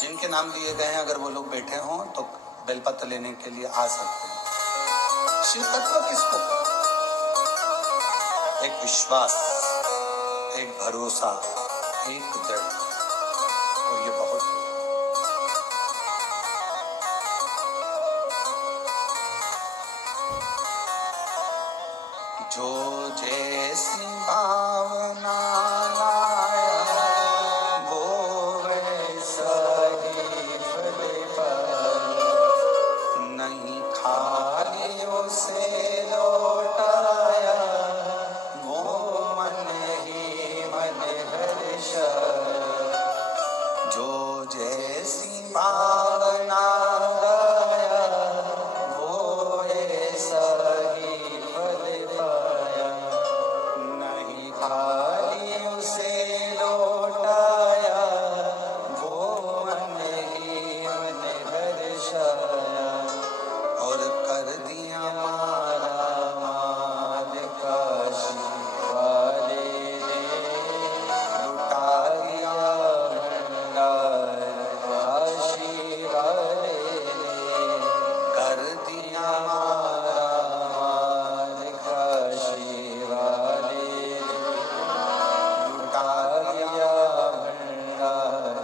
जिनके नाम लिए गए हैं, अगर वो लोग बैठे हों तो बेलपत्र लेने के लिए आ सकते हैं। शिव तत्व किसको? एक विश्वास, एक भरोसा, एक दृढ़, और ये बहुत है। जो जैसी भावना लाया, वो वैसा ही फल पाया। नहीं खाली उसे लौटाया, वो मन ही मन हर्षा। जो जैसी भावना लाया, वो ऐसा ही फल पाया। छाया और कर दिया मारा मार काशी वाले ने लुटा दिया भंडार काशी वाले ने कर दिया मारा मार काशी वाले ने लुटा दिया भंडार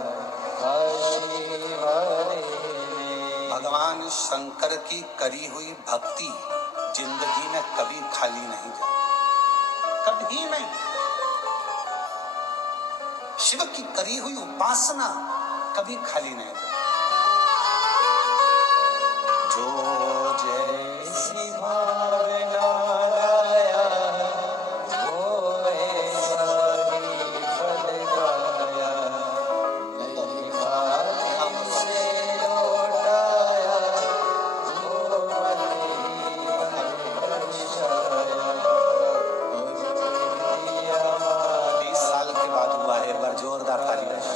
काशी वाले ने। भगवान शंकर की करी हुई भक्ति जिंदगी में कभी खाली नहीं जाती, कभी नहीं। शिव की करी हुई उपासना कभी खाली नहीं जाती। जो जैसी भावना लाया वो ऐसा ही फल पाया, नहीं खाली उसे लौटाया वो मन ही मन दर्शाया, और दिया 20 साल के बाद हुआ है, एक बार जोरदार ताली बजाइए।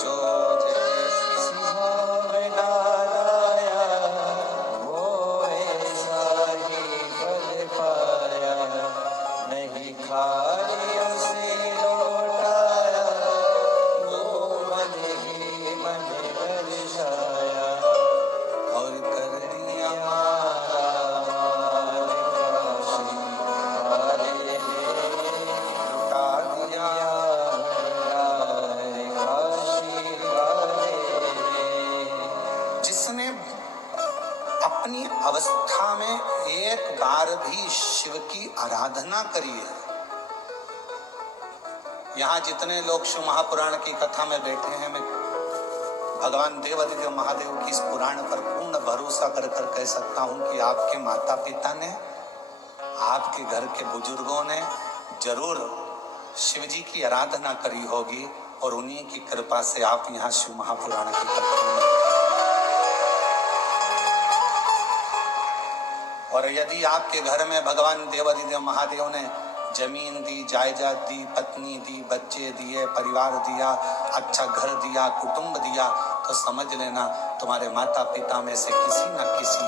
जो नहीं खाली उसे लौटाया वो मन ही मन दर्शाया, और कर दिया मारा मार काशी वाले ने लुटा दिया भंडार काशी वाले ने। जिसने अपनी अवस्था में एक बार भी शिव की आराधना करी है। यहाँ जितने लोग शिव महापुराण की कथा में बैठे हैं, मैं भगवान देवादिदेव महादेव की इस पुराण पर पूर्ण भरोसा कर कह सकता हूँ कि आपके माता पिता ने, आपके घर के बुजुर्गों ने जरूर शिव जी की आराधना करी होगी, और उन्हीं की कृपा से आप यहाँ शिव महापुराण की कथा में। और यदि आपके घर में भगवान देवादिदेव महादेव ने जमीन दी, जायदाद दी, पत्नी दी, बच्चे दिए, परिवार दिया, अच्छा घर दिया, कुटुंब दिया, तो समझ लेना तुम्हारे माता पिता में से किसी न किसी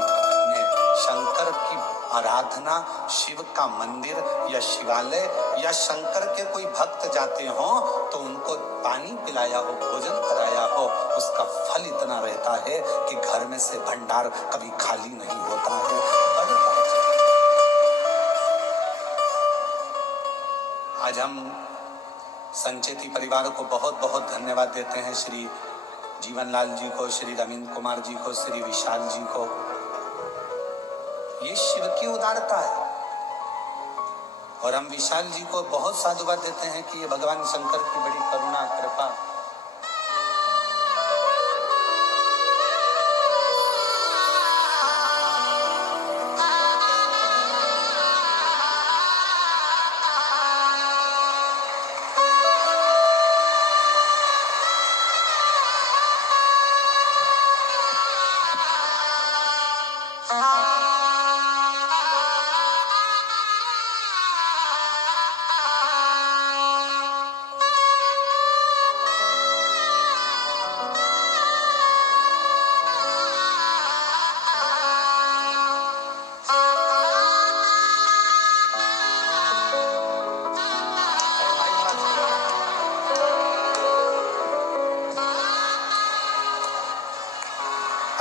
ने शंकर की आराधना, शिव का मंदिर या शिवालय या शंकर के कोई भक्त जाते हो तो उनको पानी पिलाया हो, भोजन कराया हो, उसका फल इतना रहता है कि घर में से भंडार कभी खाली नहीं होता है। आज हम संचेती परिवार को बहुत बहुत धन्यवाद देते हैं, श्री जीवनलाल जी को, श्री रविंद्र कुमार जी को, श्री विशाल जी को। ये शिव की उदारता है, और हम विशाल जी को बहुत साधुवाद देते हैं कि ये भगवान शंकर की बड़ी करुणा कृपा।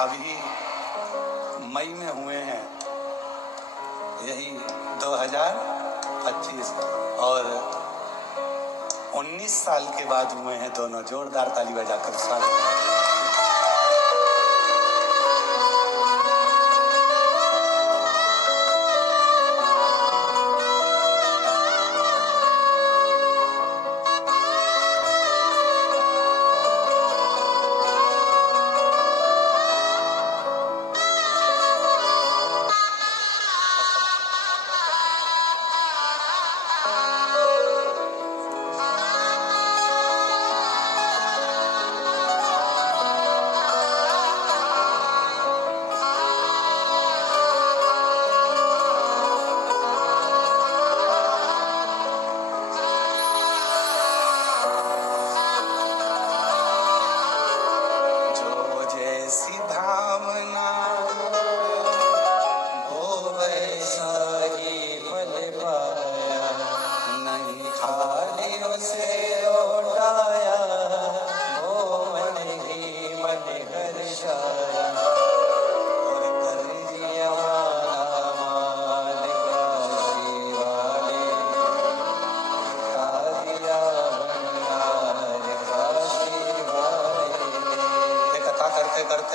अभी मई में हुए हैं, यही 2025, और 19 साल के बाद हुए हैं दोनों। जोरदार ताली बजाकर स्वागत।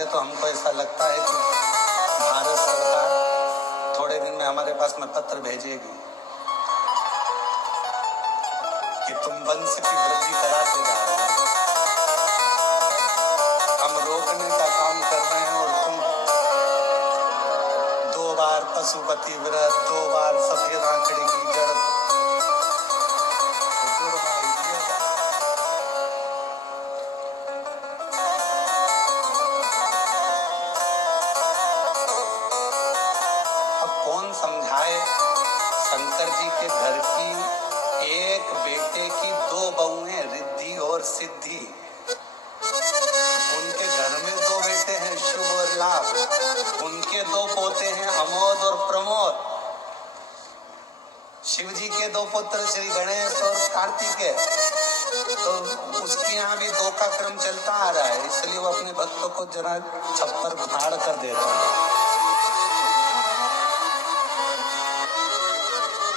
तो हमको ऐसा लगता है कि भारत सरकार थोड़े दिन में हमारे पास में पत्र भेजेगी कि तुम वंश की वृद्धि कराते जा रहे हो, हम रोकने का काम कर रहे हैं और तुम 2 बार पशुपति व्रत, 2 बार सफेद आंकड़े की जड़ समझाए। शंकर जी के घर की एक बेटे की 2 बहुएं रिद्धि और सिद्धि, उनके घर में 2 बेटे हैं शुभ और लाभ, उनके 2 पोते हैं अमोद और प्रमोद। शिव जी के 2 पुत्र श्री गणेश और कार्तिकेय, तो उसके यहाँ भी 2 का क्रम चलता आ रहा है, इसलिए वो अपने भक्तों को जरा छप्पर फाड़ कर देता है।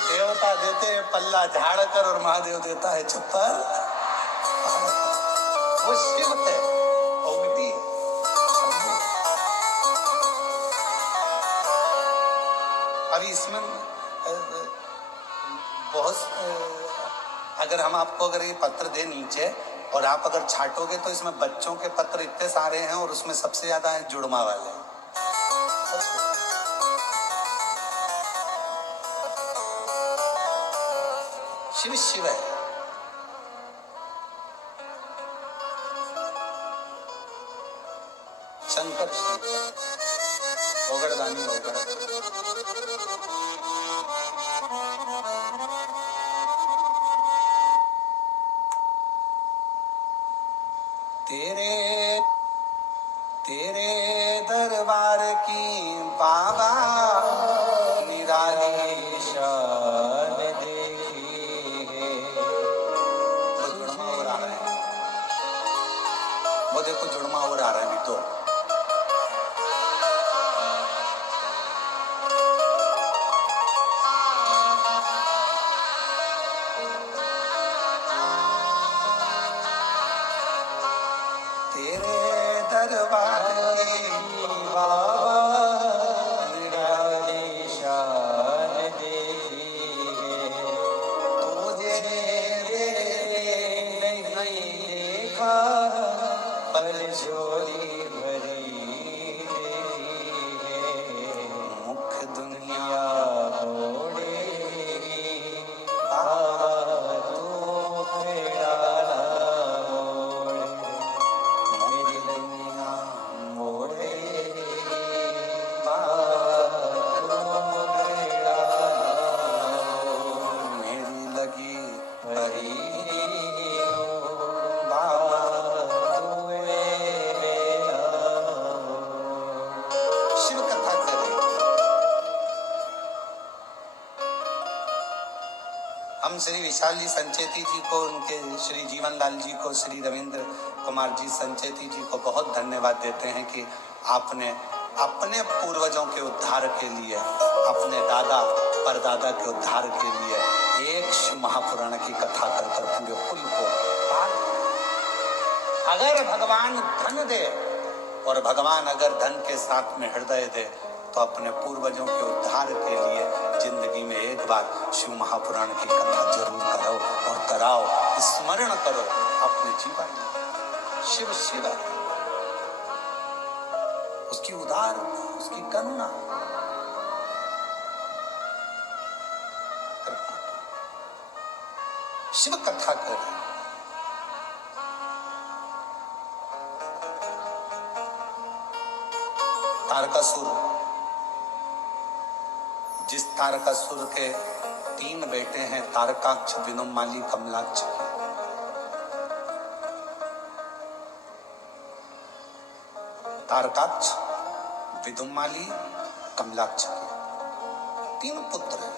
देवता देते हैं पल्ला झाड़ कर और महादेव देता है छप्पर। वो शिव है, ओमटी है। अभी इसमें बहुत, अगर हम आपको अगर ये पत्र दे नीचे और आप अगर छाटोगे तो इसमें बच्चों के पत्र इतने सारे हैं और उसमें सबसे ज्यादा है जुड़मा वाले। शिव शिव है। शंकर शंकर, ओगड़दानी ओगड़। तेरे तेरे दरबार की बाबा निराली शान देखी है। वो जुड़मा और आ रहा है, वो देखो जुड़मा और आ रहा है अभी तो। तेरे दरबार की बाबा निराली शान देखी है। तुझे नहीं देखा पर झोली भरी है। मुख दुनिया दुनिया मोड़ेगी बाबा तू फेराना मोड़। मेरी दुनिया मोड़ेगी बाबा तू फेराना मोड़। मेरी लगी हरी बाबा तू मेरा शिव कथा करें। हम श्री विशाल जी संचेती जी को, उनके श्री जीवनलाल जी को, श्री रविंद्र कुमार जी संचेती जी को बहुत धन्यवाद देते हैं कि आपने अपने पूर्वजों के उद्धार के लिए, अपने दादा परदादा के उद्धार के लिए एक शिव महापुराण की कथा कर पूरे कुल को पार। अगर भगवान धन दे और भगवान अगर धन के साथ में हृदय दे तो अपने पूर्वजों के उद्धार के लिए जिंदगी में एक बार शिव महापुराण की कथा जरूर करो और कराओ, स्मरण करो अपने जीवन में। शिव शिव है, उसकी उदार, उसकी करुणा, शिव कथा करें। तारकासुर, जिस तारकासुर के 3 बेटे हैं, तारकाक्ष, विनुमाली, कमलाक्ष। तारकाक्ष, विदुमाली, कमलाक्ष, 3 पुत्र हैं।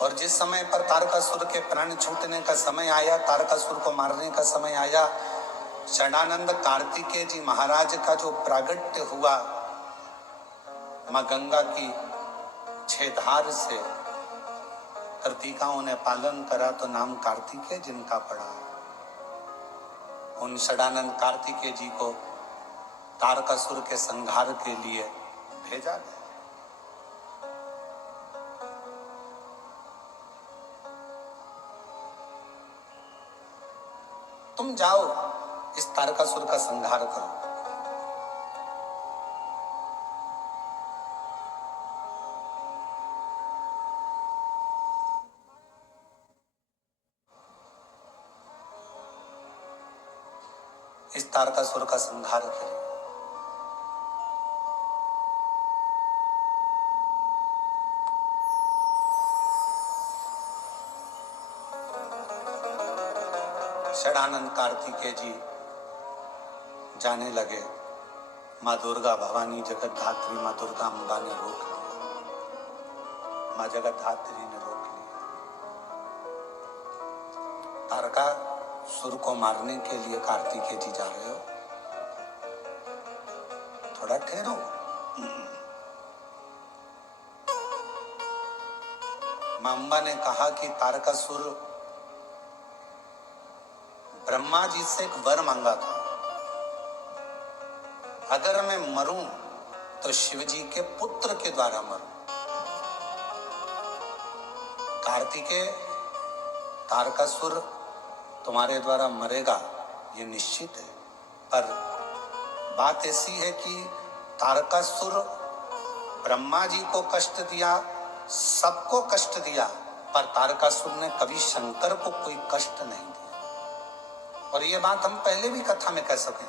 और जिस समय पर तारकासुर के प्राण छूटने का समय आया, तारकासुर को मारने का समय आया, षडानंद कार्तिकेय जी महाराज का जो प्रागट्य हुआ मां गंगा की 6 धार से, कार्तिकाओं ने पालन करा तो नाम कार्तिकेय जिनका पड़ा। उन षडानंद कार्तिकेय जी को तारकासुर के संहार के लिए भेजा गया। तुम जाओ, इस तारकासुर का संहार करो। इस तारकासुर का संहार करें। षडानंद कार्तिकेय जी जाने लगे। माँ दुर्गा भवानी जगत धात्री माँ दुर्गा अम्बा ने रोक लिया। माँ जगत धात्री ने रोक लिया। तारकासुर को मारने के लिए कार्तिकेय जी जा रहे हो, थोड़ा ठहरो। माँ अम्बा ने कहा कि तारकासुर ब्रह्मा जी से एक वर मांगा था, अगर मैं मरूं तो शिव जी के पुत्र के द्वारा मरूं। कार्तिकेय, तारकासुर तुम्हारे द्वारा मरेगा ये निश्चित है, पर बात ऐसी है कि तारकासुर ब्रह्मा जी को कष्ट दिया, सबको कष्ट दिया, पर तारकासुर ने कभी शंकर को कोई कष्ट नहीं दिया। और ये बात हम पहले भी कथा में कह सके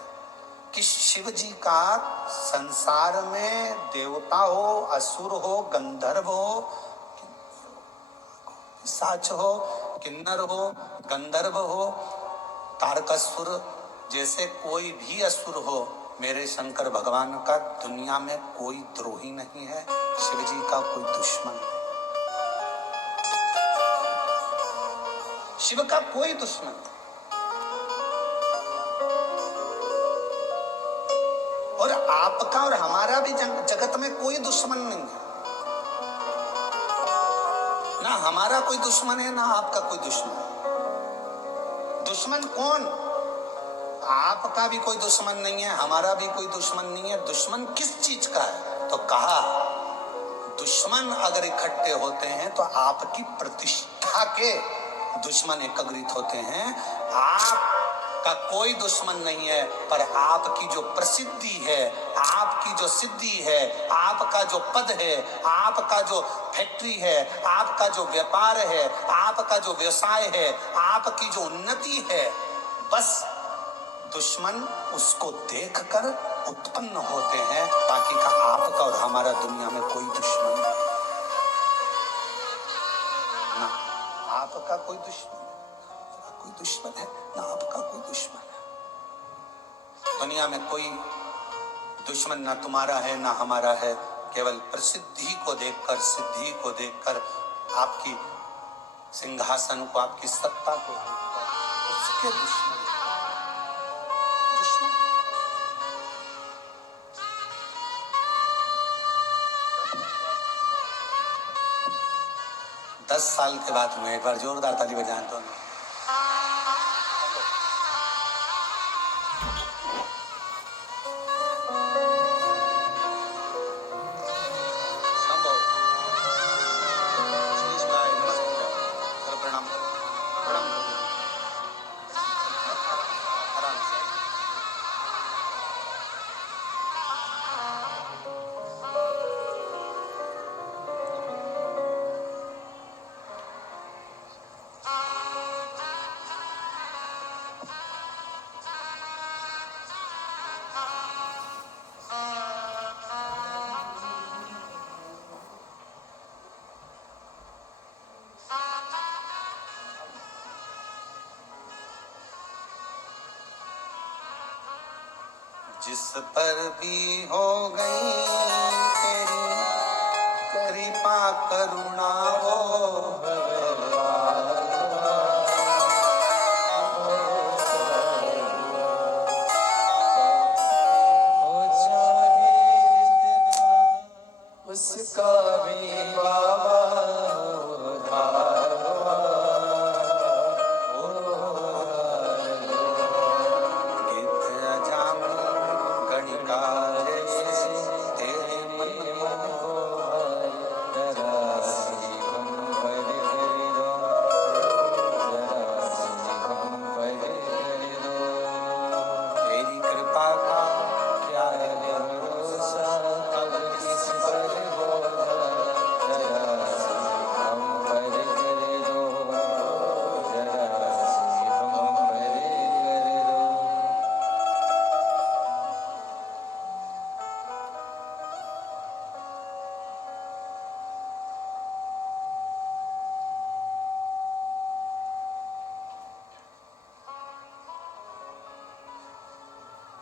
कि शिव जी का संसार में देवता हो, असुर हो, गंधर्व हो, साच हो, किन्नर हो, गंधर्व हो, तारकासुर जैसे कोई भी असुर हो, मेरे शंकर भगवान का दुनिया में कोई द्रोही नहीं है, शिव जी का कोई दुश्मन नहीं। शिव का कोई दुश्मन नहीं। और आपका और हमारा भी जगत में कोई दुश्मन नहीं है। ना हमारा कोई दुश्मन है, ना आपका कोई दुश्मन। दुश्मन कौन? आपका भी कोई दुश्मन नहीं है, हमारा भी कोई दुश्मन नहीं है। दुश्मन किस चीज का है? तो कहा दुश्मन अगर इकट्ठे होते हैं तो आपकी प्रतिष्ठा के दुश्मन एकत्रित होते हैं। आपका कोई दुश्मन नहीं है, पर आपकी जो प्रसिद्धि है, आपकी जो सिद्धि है, आपका जो पद है, आपका जो फैक्ट्री है, आपका जो व्यापार है, आपका जो व्यवसाय है, आपकी जो उन्नति है, बस दुश्मन उसको देखकर उत्पन्न होते हैं। बाकी का आपका और हमारा दुनिया में कोई दुश्मन नहीं ना। आपका कोई दुश्मन है, ना आपका कोई दुश्मन है। दुनिया में कोई दुश्मन ना तुम्हारा है ना हमारा है। केवल प्रसिद्धि को देखकर, सिद्धि को देखकर, आपकी सिंहासन को, आपकी सत्ता को देखकर उसके दुश्मन। 10 साल के बाद में एक बार जोरदार ताली बजाएं तो जिस पर भी हो गई तेरी कृपा करुणा हो उसका भी बाबा गीत अजाम गणिका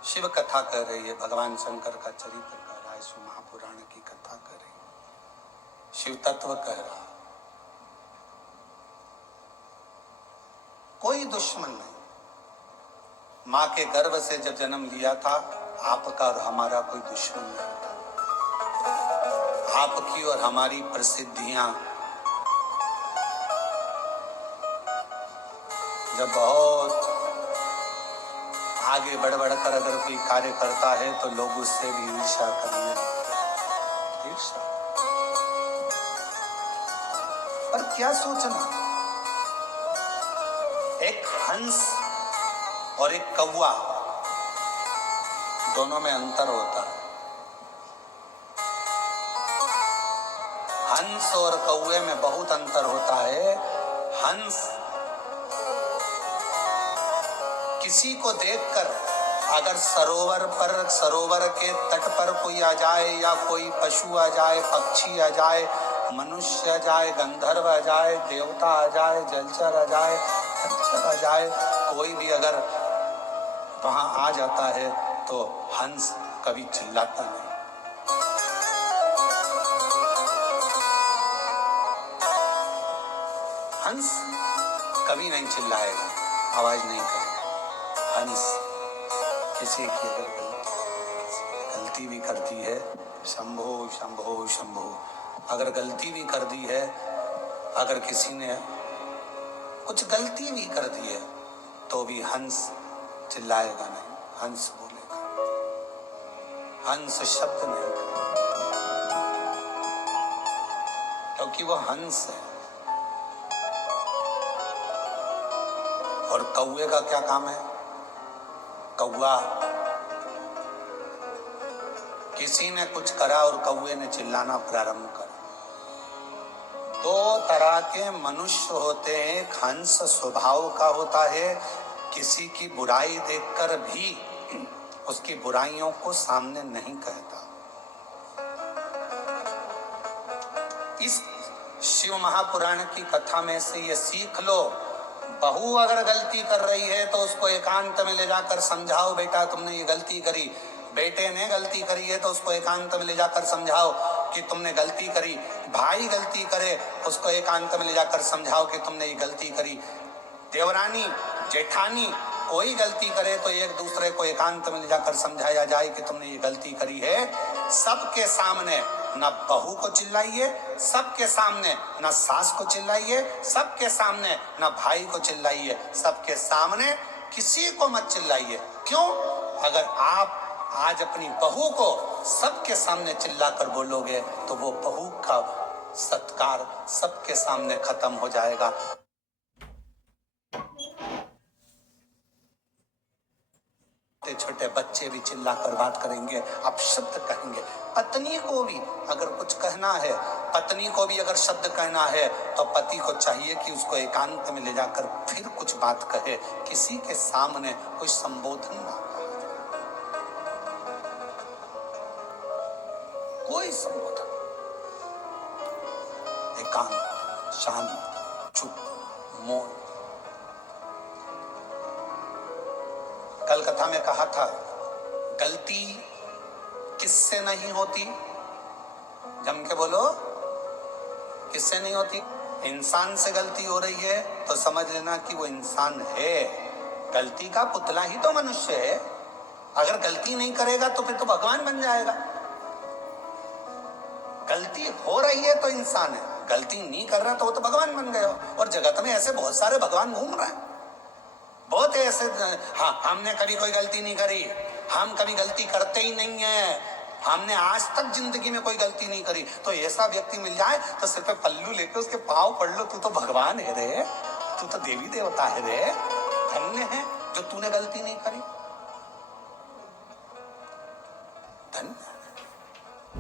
शिव कथा कर रही है, भगवान शंकर का चरित्र कर रहा है, शिव महापुराण की कथा कर रही है, शिव तत्व कह रहा है। कोई दुश्मन नहीं। माँ के गर्भ से जब जन्म लिया था, आपका और हमारा कोई दुश्मन नहीं था। आपकी और हमारी प्रसिद्धियां जब बहुत आगे बढ़ बढ़कर अगर कोई कार्य करता है तो लोग उससे भी ईर्ष्या करने लगते हैं। ईर्ष्या। पर क्या सोचना, एक हंस और एक कौवा, दोनों में अंतर होता है। हंस और कौवे में बहुत अंतर होता है। हंस किसी को देखकर अगर सरोवर के तट पर कोई आ जाए, या कोई पशु आ जाए, पक्षी आ जाए, मनुष्य आ जाए, गंधर्व आ जाए, देवता आ जाए, जलचर आ जाए, हंस आ जाए, कोई भी अगर वहां आ जाता है तो हंस कभी चिल्लाता नहीं। हंस कभी नहीं चिल्लाएगा, आवाज नहीं करेगा। हंस किसी की अगर गलती भी करती है, शंभो शंभो शंभो, अगर गलती भी कर दी है, अगर किसी ने कुछ गलती भी कर दी है, तो भी हंस चिल्लाएगा नहीं, हंस बोलेगा, हंस शब्द नहीं करेगा, क्योंकि वो हंस है। और कौवे का क्या काम है? कौवा, किसी ने कुछ करा और कौवे ने चिल्लाना प्रारंभ करा। दो तरह के मनुष्य होते हैं। एक हंस स्वभाव का होता है, किसी की बुराई देखकर भी उसकी बुराइयों को सामने नहीं कहता। इस शिव महापुराण की कथा में से ये सीख लो, बहू अगर गलती कर रही है तो उसको एकांत में ले जाकर समझाओ, बेटा तुमने ये गलती करी। बेटे ने गलती करी है तो उसको एकांत में ले जाकर समझाओ कि तुमने गलती करी। भाई गलती करे, उसको एकांत में ले जाकर समझाओ कि तुमने ये गलती करी। देवरानी, जेठानी कोई गलती करे तो एक दूसरे को एकांत में ले जाकर समझाया जाए कि तुमने ये गलती करी है। सबके सामने न बहू को चिल्लाइए, सबके सामने न सास को चिल्लाइए, सबके सामने न भाई को चिल्लाइए, सबके सामने किसी को मत चिल्लाइए। क्यों? अगर आप आज अपनी बहू को सबके सामने चिल्लाकर बोलोगे तो वो बहू का सत्कार सबके सामने खत्म हो जाएगा। छोटे बच्चे भी चिल्लाकर बात करेंगे, आप शब्द कहेंगे। पत्नी को भी अगर कुछ कहना है, पत्नी को भी अगर शब्द कहना है, तो पति को चाहिए कि उसको एकांत में ले जाकर फिर कुछ बात कहे, किसी के सामने कोई संबोधन ना करे, कोई संबोधन। एकांत, शांत, चुप, मौन। कल कथा में कहा था, गलती किससे नहीं होती? जम के बोलो, किससे नहीं होती? इंसान से गलती हो रही है तो समझ लेना कि वो इंसान है। गलती का पुतला ही तो मनुष्य है। अगर गलती नहीं करेगा तो फिर तो भगवान बन जाएगा। गलती हो रही है तो इंसान है, गलती नहीं कर रहा तो वो तो भगवान बन गया। और जगत में ऐसे बहुत सारे भगवान घूम रहे हैं, बहुत ऐसे। हाँ, हमने कभी कोई गलती नहीं करी, हम कभी गलती करते ही नहीं है, हमने आज तक जिंदगी में कोई गलती नहीं करी। तो ऐसा व्यक्ति मिल जाए तो सिर पे पल्लू लेके उसके पांव पड़ लो, तू तो भगवान है रे, तू तो देवी देवता है रे, धन्य है जो तूने गलती नहीं करी, धन्य।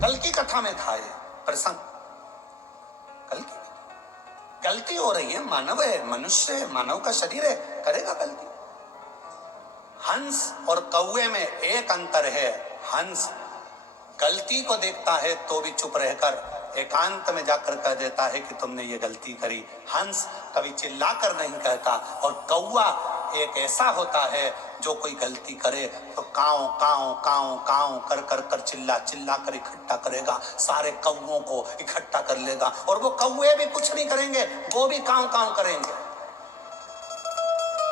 कल की कथा में था ये प्रसंग। कल की गलती हो रही है, मानव है, मनुष्य है, मानव का शरीर है, करेगा गलती। हंस और कौवे में एक अंतर है, हंस गलती को देखता है तो भी चुप रहकर एकांत में जाकर कह देता है कि तुमने ये गलती करी। हंस कभी चिल्लाकर नहीं कहता, और कौवा एक ऐसा होता है जो कोई गलती करे तो काव काव काव काव कर कर कर चिल्ला चिल्ला कर इकट्ठा करेगा, सारे कौओं को इकट्ठा कर लेगा और वो कौए भी कुछ नहीं करेंगे, वो भी काव काव करेंगे।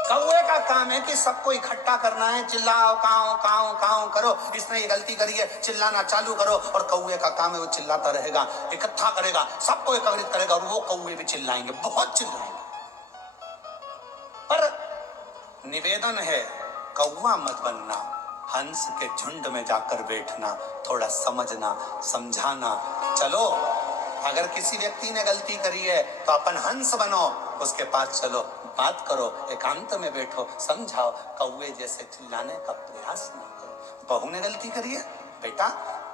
कौए का काम है कि सबको इकट्ठा करना है, चिल्लाओ काव काव काव करो, इसने ये गलती करी है, चिल्लाना चालू करो। और कौए का काम है वो चिल्लाता रहेगा, इकट्ठा करेगा, सबको एकत्रित करेगा और वो कौए भी चिल्लाएंगे, बहुत चिल्लाएंगे। पर निवेदन है, कौआ मत बनना, हंस के झुंड में जाकर बैठना, थोड़ा समझना समझाना। चलो अगर किसी व्यक्ति ने गलती करी है तो अपन हंस बनो, उसके पास चलो, बात करो, एकांत में बैठो, समझाओ, कौवे जैसे चिल्लाने का प्रयास ना करो। बहू ने गलती करी है, बेटा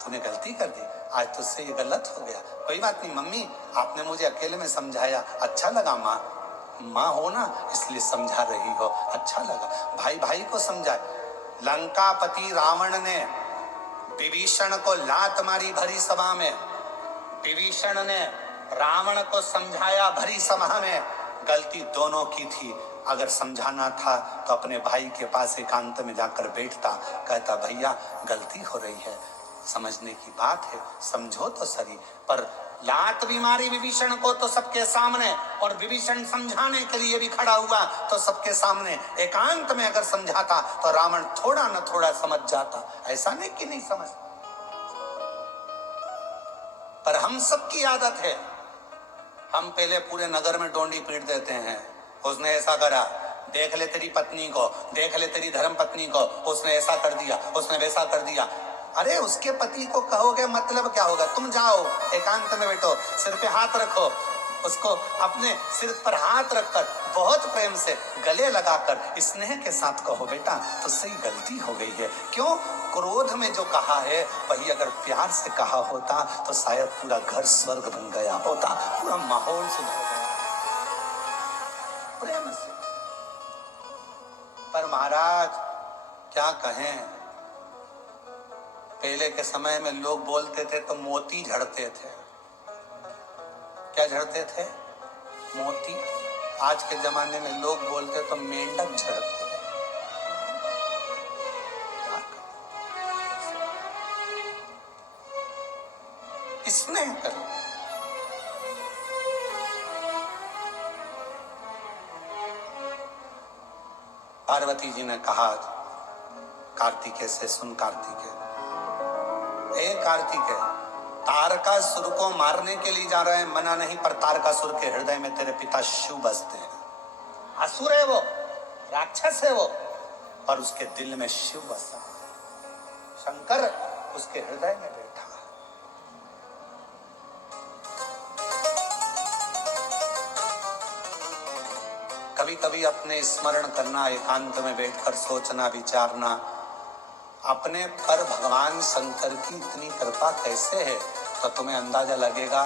तूने गलती कर दी, आज तुझसे ये गलत हो गया, कोई बात नहीं मम्मी, आपने मुझे अकेले में समझाया, अच्छा लगा। माँ हो ना, इसलिए समझा रही हो, अच्छा लगा। भाई भाई को समझाए। लंकापति रावण ने विभीषण को लात मारी भरी सभा में, विभीषण ने रावण को समझाया भरी सभा में, गलती दोनों की थी। अगर समझाना था तो अपने भाई के पास एकांत में जाकर बैठता, कहता भैया गलती हो रही है, समझने की बात है, समझो तो सही। पर लात भी मारी विभीषण को तो सबके सामने, और विभीषण समझाने के लिए भी खड़ा हुआ तो सबके सामने। एकांत में अगर समझाता तो रावण थोड़ा न थोड़ा समझ जाता, ऐसा नहीं कि नहीं समझ। पर हम सबकी आदत है, हम पहले पूरे नगर में डोंडी पीट देते हैं, उसने ऐसा करा, देख ले तेरी पत्नी को, देख ले तेरी धर्म पत्नी को, उसने ऐसा कर दिया, उसने वैसा कर दिया। अरे उसके पति को कहोगे मतलब क्या होगा? तुम जाओ एकांत में बैठो, सिर पे हाथ रखो, उसको अपने सिर पर हाथ रखकर बहुत प्रेम से गले लगाकर स्नेह के साथ कहो बेटा तुझसे ही गलती हो गई है। क्यों? क्रोध में जो कहा है वही अगर प्यार से कहा होता तो शायद पूरा घर स्वर्ग बन गया होता, पूरा माहौल से भर गया प्रेम से। पर महाराज क्या कहें, पहले के समय में लोग बोलते थे तो मोती झड़ते थे। क्या झड़ते थे? मोती। आज के जमाने में लोग बोलते तो मेंढक झड़ते। स्नेह करो। पार्वती जी ने कहा कार्तिकेय से, सुन कार्तिकेय, ए कार्तिकेय, तारकासुर को मारने के लिए जा रहे हैं, मना नहीं, पर तारकासुर के हृदय में तेरे पिता शिव बसते हैं। असुर है वो, राक्षस है वो, पर उसके दिल में शिव बसा, शंकर उसके हृदय में बैठा। कभी कभी अपने स्मरण करना, एकांत में बैठकर सोचना विचारना, अपने पर भगवान शंकर की इतनी कृपा कैसे है, तो तुम्हें अंदाजा लगेगा।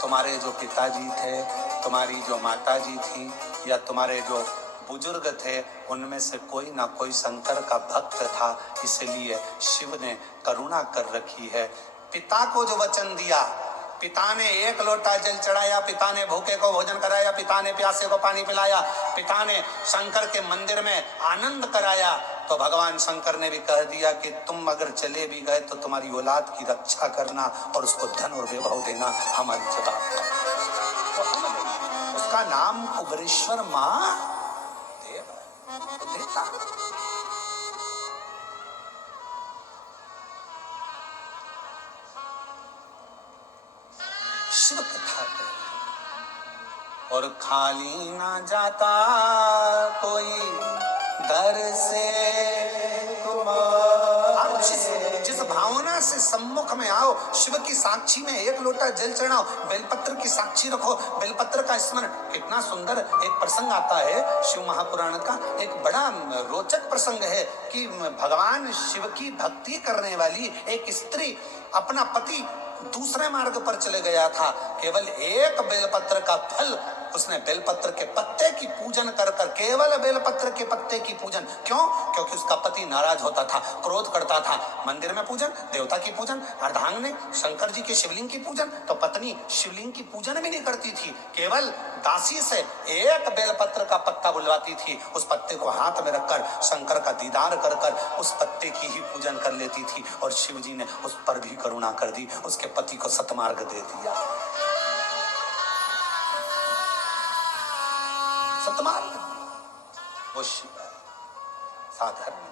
तुम्हारे जो पिताजी थे, तुम्हारी जो माताजी थी, या तुम्हारे जो बुजुर्ग थे, उनमें से कोई ना कोई शंकर का भक्त था, इसलिए शिव ने करुणा कर रखी है। पिता को जो वचन दिया, पिता ने एक लोटा जल चढ़ाया, पिता ने भूखे को भोजन कराया, पिता ने प्यासे को पानी पिलाया, पिता ने शंकर के मंदिर में आनंद कराया, तो भगवान शंकर ने भी कह दिया कि तुम अगर चले भी गए तो तुम्हारी औलाद की रक्षा करना और उसको धन और वैभव देना हमारी जवाबदारी। उसका नाम कुबेरेश्वर महादेव देता। शिव कथा करें और खाली ना जाता कोई दर से आप जिस भावना से सम्मुख में आओ, शिव की साक्षी में एक लोटा जल चढ़ाओ, बेलपत्र की साक्षी रखो, बेलपत्र का स्मरण। कितना सुंदर एक प्रसंग आता है शिव महापुराण का, एक बड़ा रोचक प्रसंग है कि भगवान शिव की भक्ति करने वाली एक स्त्री अपना पति दूसरे मार्ग पर चले गया था, केवल एक बेलपत्र का फल उसने बेलपत्र के पत्ते की पूजन कर कर, केवल बेलपत्र के पत्ते की पूजन। क्यों? क्योंकि उसका पति नाराज होता था, क्रोध करता था। मंदिर में पूजन, देवता की पूजन, अर्धांगिनी शंकर जी के शिवलिंग की पूजन, तो पत्नी शिवलिंग की पूजन भी नहीं करती थी, केवल दासी से एक बेलपत्र का पत्ता बुलवाती थी। उस पत्ते को हाथ में रखकर शंकर का दीदार कर कर उस पत्ते की ही पूजन कर लेती थी। और शिव जी ने उस पर भी करुणा कर दी, उसके पति को सतमार्ग दे दिया। सतमार्ग वो शिव है, साधारण नहीं।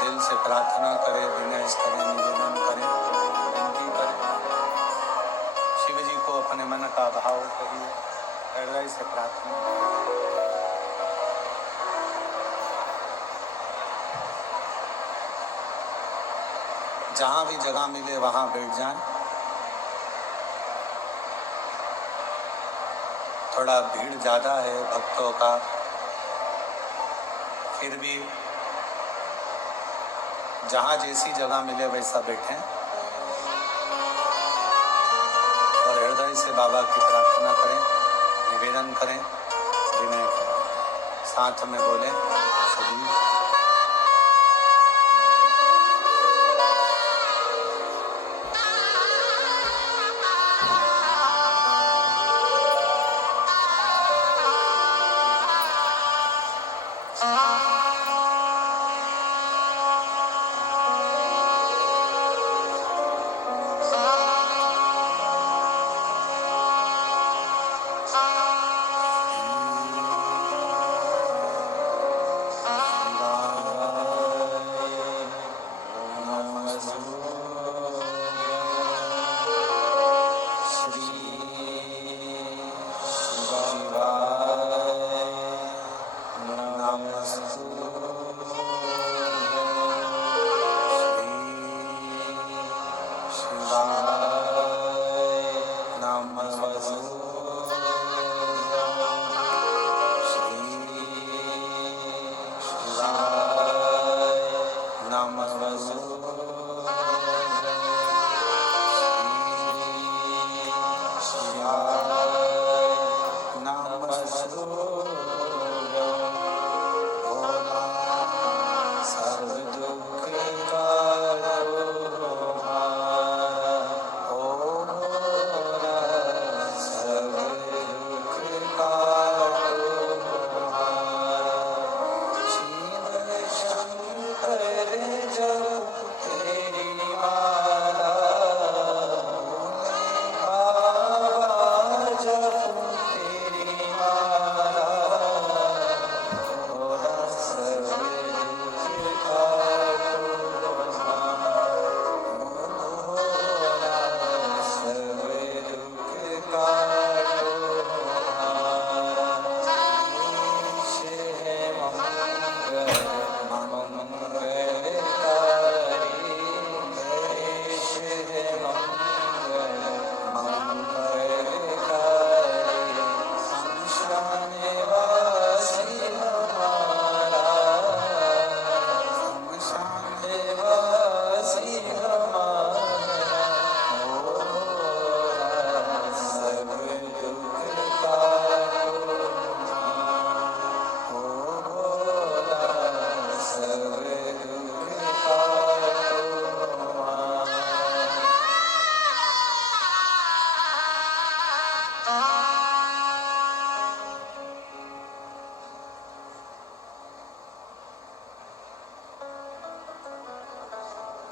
दिल से प्रार्थना करें, विनय करें, निवेदन करें, विनती करें। शिव जी को अपने मन का भाव करिए, हृदय से प्रार्थना। जहां भी जगह मिले वहां बैठ जाएं। थोड़ा भीड़ ज्यादा है भक्तों का, फिर भी जहां जैसी जगह मिले वैसा बैठें और हृदय से बाबा की प्रार्थना करें, निवेदन करें, विनय करें, साथ में बोलें सभी।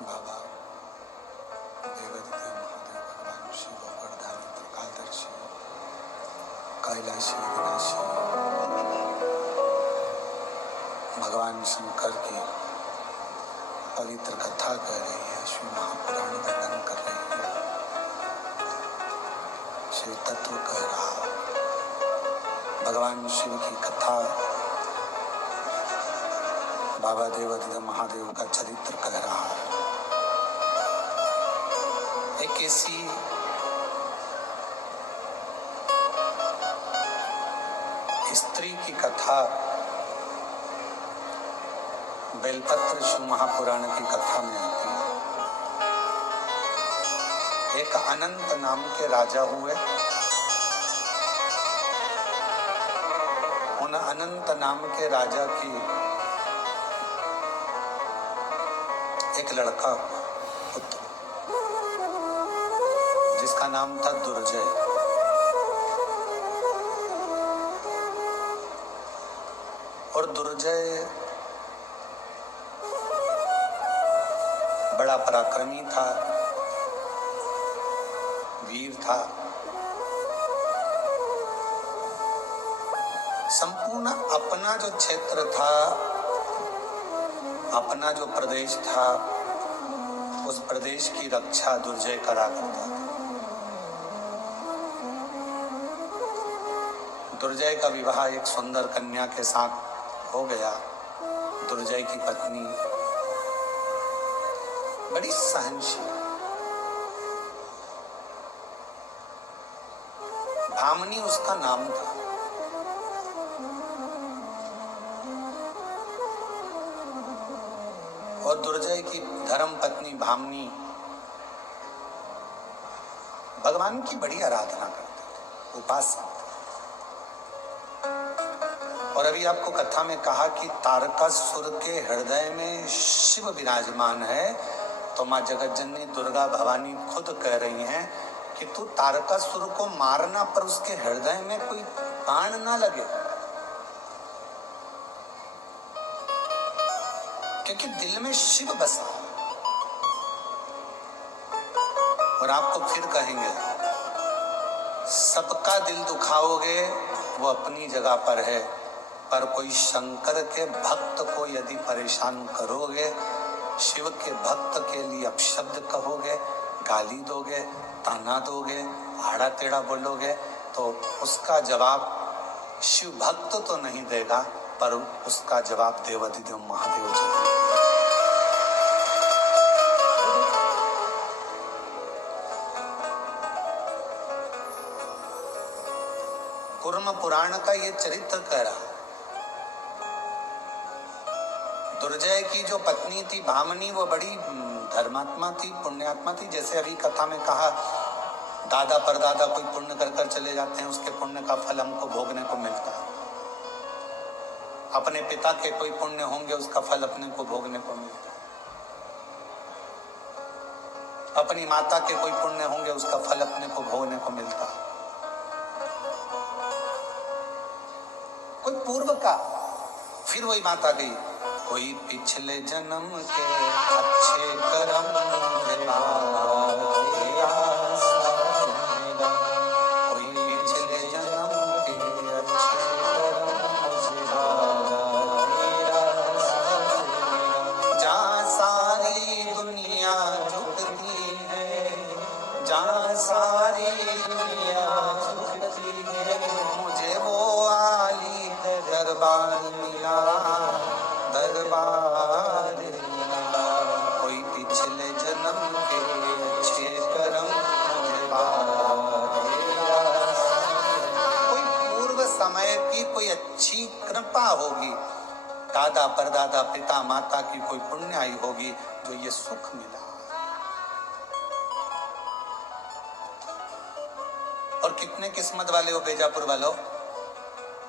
बाबा देवादिदेव महादेव भगवान शिव वरदानी त्रिकालदर्शी कैलाशी विनाशी भगवान शंकर की पवित्र कथा कह रही है, शिव महापुराण वर्णन कर रही है, शिव तत्व कह रहा है। भगवान शिव की कथा बाबा देवादिदेव महादेव का चरित्र कह रहा है। एक ऐसी स्त्री की कथा बेलपत्र शिव महापुराण की कथा में आती है। एक अनंत नाम के राजा हुए। उन अनंत नाम के राजा की एक लड़का पुत्र जिसका नाम था दुर्जय। और दुर्जय बड़ा पराक्रमी था, वीर था। संपूर्ण अपना जो क्षेत्र था, अपना जो प्रदेश था, उस प्रदेश की रक्षा दुर्जय करा करता था। दुर्जय का विवाह एक सुंदर कन्या के साथ हो गया। दुर्जय की पत्नी बड़ी सहनशील, भामनी उसका नाम था। और दुर्जय की धर्म पत्नी भामनी भगवान की बड़ी आराधना करते थे, उपासक। और अभी आपको कथा में कहा कि तारकासुर के हृदय में शिव विराजमान है। तो माँ जगतजननी दुर्गा भवानी खुद कह रही हैं कि तू तारकासुर को मारना, पर उसके हृदय में कोई बाण ना लगे, क्योंकि दिल में शिव बसा। और आपको फिर कहेंगे, सबका दिल दुखाओगे वो अपनी जगह पर है, पर कोई शंकर के भक्त को यदि परेशान करोगे, शिव के भक्त के लिए अपशब्द कहोगे, गाली दोगे, ताना दोगे, आड़ा टेढ़ा बोलोगे, तो उसका जवाब शिव भक्त तो नहीं देगा, पर उसका जवाब देवाधिदेव महादेव जी देंगे। कूर्म पुराण का ये चरित्र कह रहा। दुर्जय की जो पत्नी थी भामनी, वो बड़ी धर्मात्मा थी, पुण्यात्मा थी। जैसे अभी कथा में कहा, दादा परदादा कोई पुण्य कर कर चले जाते हैं, उसके पुण्य का फल हमको भोगने को मिलता है। अपने पिता के कोई पुण्य होंगे, उसका फल अपने को भोगने को मिलता है। अपनी माता के कोई पुण्य होंगे, उसका फल अपने को भोगने को मिलता है। कोई पूर्व का, फिर वही माता गई, कोई पिछले जन्म के अच्छे कर्म कोई पिछले जन्म के अच्छे कर्म, जहाँ सारी दुनिया झुकती है, जहाँ सारी दुनिया झुकती है, मुझे वो आली दरबार मिला, दरबार मिला। कोई पिछले जन्म के अच्छे कर्म, कोई पूर्व समय की कोई अच्छी कृपा होगी, दादा परदादा पिता माता की कोई पुण्याई होगी, जो ये सुख मिला। और कितने किस्मत वाले हो बेजापुर वालों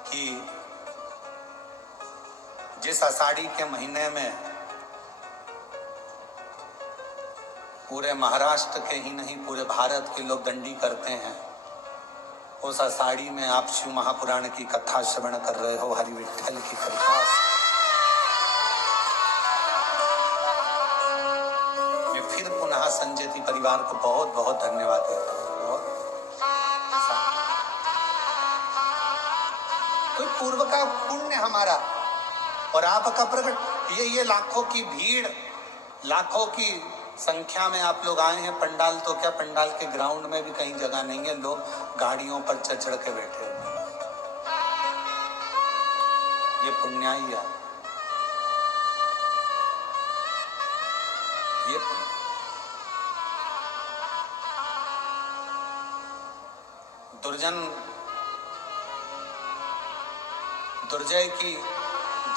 कि जिस आषाढ़ी के महीने में पूरे महाराष्ट्र के ही नहीं पूरे भारत के लोग दंडी करते हैं, उस आषाढ़ी में आप शिव महापुराण की कथा श्रवण कर रहे हो, हरि विठ्ठल की कृपा। मैं फिर पुनः संजय परिवार को बहुत बहुत धन्यवाद देता हूँ। कोई पूर्व का पुण्य हमारा और आपका प्रकट। ये लाखों की भीड़, लाखों की संख्या में आप लोग आए हैं। पंडाल तो क्या, पंडाल के ग्राउंड में भी कहीं जगह नहीं है, लोग गाड़ियों पर चढ़ के बैठे हुए। ये पुण्याई है, ये दुर्जन दुर्जय की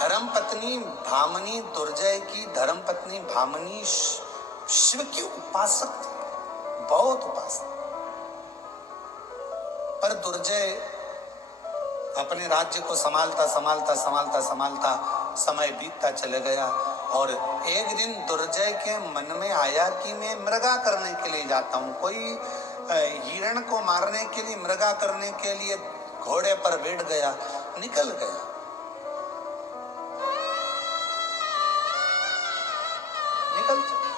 धर्म पत्नी भामनी, दुर्जय की धर्म पत्नी भामनी शिव की उपासक थी, बहुत उपासक। पर दुर्जय अपने राज्य को संभालता संभालता संभालता संभालता समय बीतता चले गया और एक दिन दुर्जय के मन में आया कि मैं मृगा करने के लिए जाता हूँ। कोई हिरण को मारने के लिए, मृगा करने के लिए घोड़े पर बैठ गया, निकल गया। निकल चला।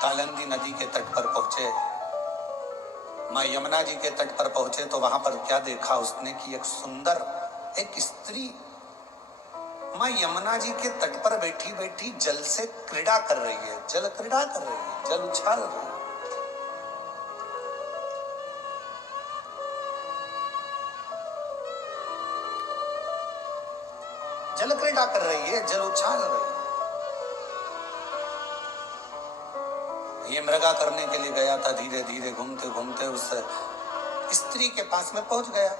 कालिंदी नदी के तट पर पहुंचे, मां यमुना जी के तट पर पहुंचे तो वहां पर क्या देखा उसने कि एक सुंदर एक स्त्री मां यमुना जी के तट पर बैठी बैठी जल से क्रीड़ा कर रही है, जल क्रीड़ा कर रही है, जल उछाल रही है। जल क्रीड़ा कर रही है, जल उछाल रही है। ये मृगा करने के लिए गया था, धीरे धीरे घूमते घूमते उस स्त्री के पास में पहुंच गया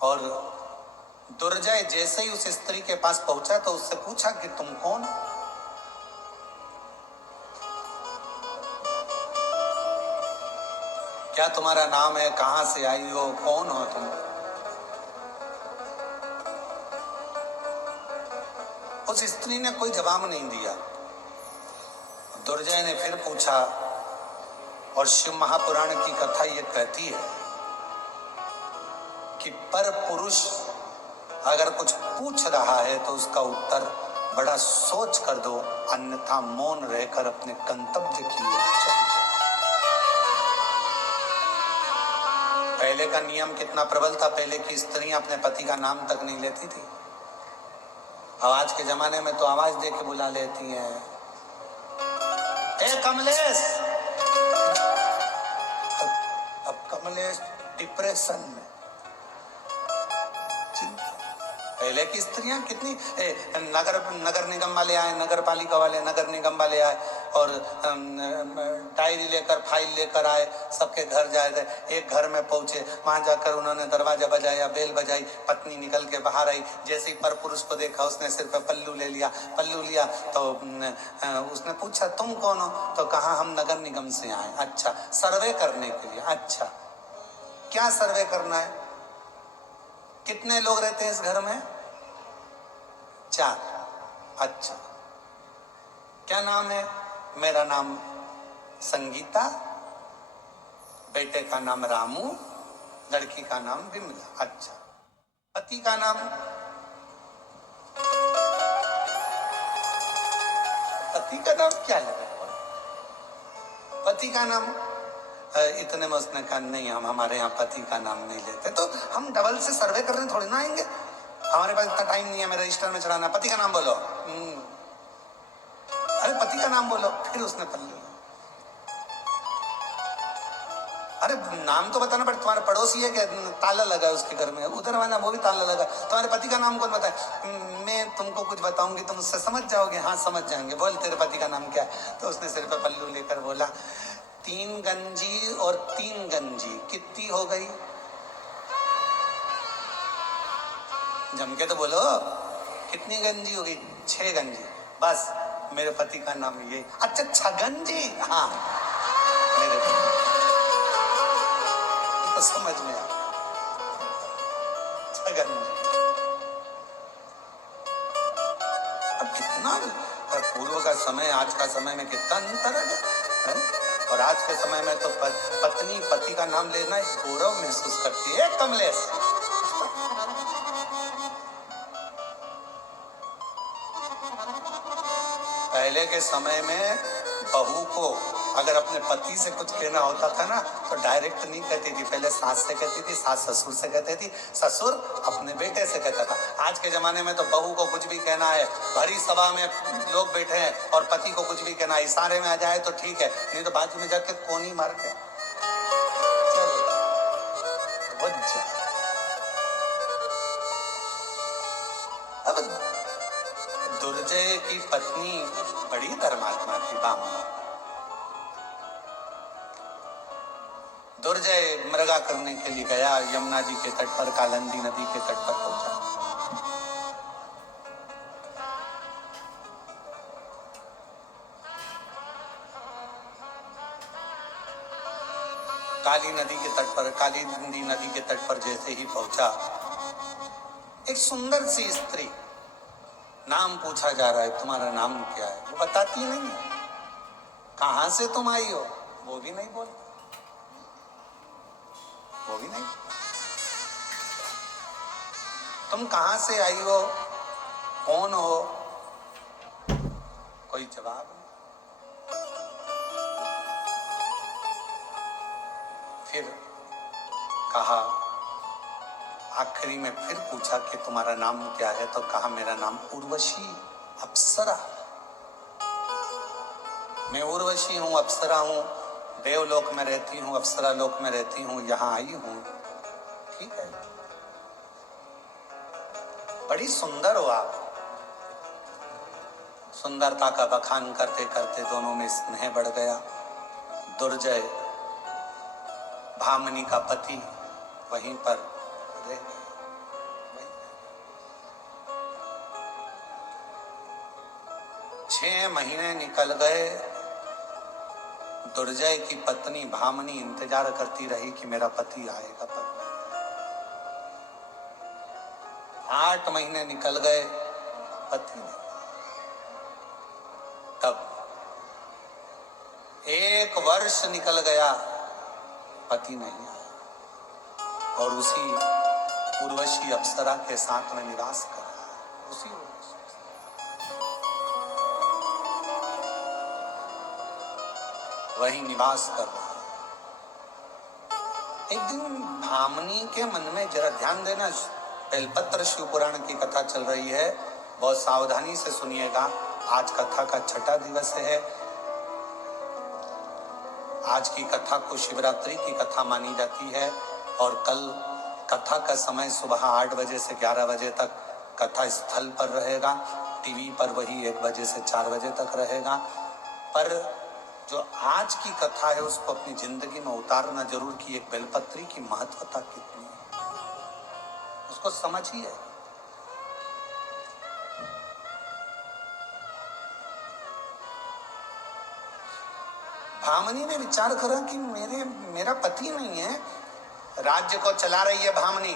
और दुर्जय जैसे ही उस स्त्री के पास पहुंचा तो उससे पूछा कि तुम कौन? क्या तुम्हारा नाम है? कहां से आई हो? कौन हो तुम? उस स्त्री ने कोई जवाब नहीं दिया। दुर्जय ने फिर पूछा और शिव महापुराण की कथा ये कहती है कि पर पुरुष अगर कुछ पूछ रहा है तो उसका उत्तर बड़ा सोच कर दो, अन्यथा मौन रहकर अपने गंतव्य की ओर चल जाओ। पहले का नियम कितना प्रबल था, पहले की स्त्रियां अपने पति का नाम तक नहीं लेती थी। अब आज के जमाने में तो आवाज दे के बुला लेती हैं, ए कमलेश। अब कमलेश डिप्रेशन में। पहले की स्त्रियां कितनी नगर निगम वाले आए, नगर पालिका वाले, नगर निगम वाले आए और डायरी लेकर, फाइल लेकर आए, सबके घर जाए थे। एक घर में पहुंचे, वहां जाकर उन्होंने दरवाजा बजाया, बेल बजाई, पत्नी निकल के बाहर आई। जैसे ही पर पुरुष को देखा उसने सिर पे पल्लू ले लिया, पल्लू लिया तो उसने पूछा तुम कौन हो? तो कहा हम नगर निगम से आए। अच्छा, सर्वे करने के लिए? अच्छा, क्या सर्वे करना है? कितने लोग रहते हैं इस घर में? 4। अच्छा, क्या नाम है? मेरा नाम संगीता, बेटे का नाम रामू, लड़की का नाम विमला। अच्छा, पति का नाम? पति का नाम क्या लगा? पति का नाम इतने में उसने कहा नहीं, हम हमारे यहाँ पति का नाम नहीं लेते। तो हम डबल से सर्वे करने थोड़ी ना आएंगे, हमारे पास इतना टाइम नहीं है, मेरे रजिस्टर में चढ़ाना। पति का नाम बोलो। अरे पति का नाम बोलो। फिर उसने पल्लू, अरे नाम तो बताना पड़ता। तुम्हारा पड़ोसी है कि ताला लगा है उसके घर में, उधर वाला वो भी ताला लगा, तुम्हारे पति का नाम कौन बताए? मैं तुमको कुछ बताऊंगी, तुम उससे समझ जाओगे। हाँ समझ जाएंगे, बोल तेरे पति का नाम क्या है? तो उसने सिर पे पल्लू लेकर बोला 3 गंजी और 3 गंजी कितनी हो गई? जम के तो बोलो, कितनी गंजी होगी? 6 गंजी। बस मेरे पति का नाम ये। अच्छा, छगंजी? हाँ, मेरे पति तो समझ में आ, छगंजी। अब कितना पूर्व का समय आज का समय में कितना अंतर है? और आज के समय में तो पत्नी पति का नाम लेना एक गौरव महसूस करती है। कमलेश, पहले के समय में बहू को अगर अपने पति से कुछ कहना होता था ना तो डायरेक्ट नहीं कहती थी, पहले सास से कहती थी, सास ससुर से कहती थी, ससुर अपने बेटे से कहता था। आज के जमाने में तो बहू को कुछ भी कहना है, भरी सभा में लोग बैठे हैं और पति को कुछ भी कहना है, इशारे में आ जाए तो ठीक है, नहीं तो बाजू में जाके कोनी मार के अब दुर्जय की पत्नी बड़ी धर्मात्मा थी, बामा। दुर्जय मृगा करने के लिए गया, यमुना जी के तट पर, कालिंदी नदी के तट पर पहुंचा। कालिंदी नदी के तट पर जैसे ही पहुंचा, एक सुंदर सी स्त्री, नाम पूछा जा रहा है, तुम्हारा नाम क्या है? वो बताती नहीं। कहां से तुम आई हो? वो भी नहीं बोल, वो भी नहीं। तुम कहां से आई हो, कौन हो? कोई जवाब नहीं। फिर कहा, आखिरी में फिर पूछा कि तुम्हारा नाम क्या है? तो कहा, मेरा नाम उर्वशी, अप्सरा। मैं उर्वशी हूं, अप्सरा हूं, देवलोक में रहती हूं, अप्सरा लोक में रहती हूं, यहां आई हूं। ठीक है, बड़ी सुंदर हो आप। सुंदरता का बखान करते करते दोनों में स्नेह बढ़ गया। दुर्जय, भामिनी का पति, वहीं पर रह गया। 6 महीने निकल गए। दुर्जय की पत्नी भामिनी इंतजार करती रही कि मेरा पति आएगा, पर 8 महीने निकल गए, पति नहीं। तब 1 वर्ष निकल गया, पति नहीं आया, और उसी उर्वशी अप्सरा के साथ में निवास कर रहा है। उसी वही निवास कर रहा है। एक दिन भामिनी के मन में, जरा ध्यान देना, बेलपत्र शिव पुराण की कथा चल रही है, बहुत सावधानी से सुनिएगा। आज कथा का 6ठा दिवस है। आज की कथा को शिवरात्रि की कथा मानी जाती है, और कल कथा का समय सुबह 8 बजे से 11 बजे तक कथा स्थल पर रहेगा। टीवी पर वही 1 बजे से 4 बजे तक रहेगा। पर जो आज की कथा है उसको अपनी जिंदगी में उतारना जरूर, कि एक बेलपत्री की महत्वता कितनी है, उसको समझिए। भामिनी ने विचार करा कि मेरा पति नहीं है। राज्य को चला रही है भामिनी,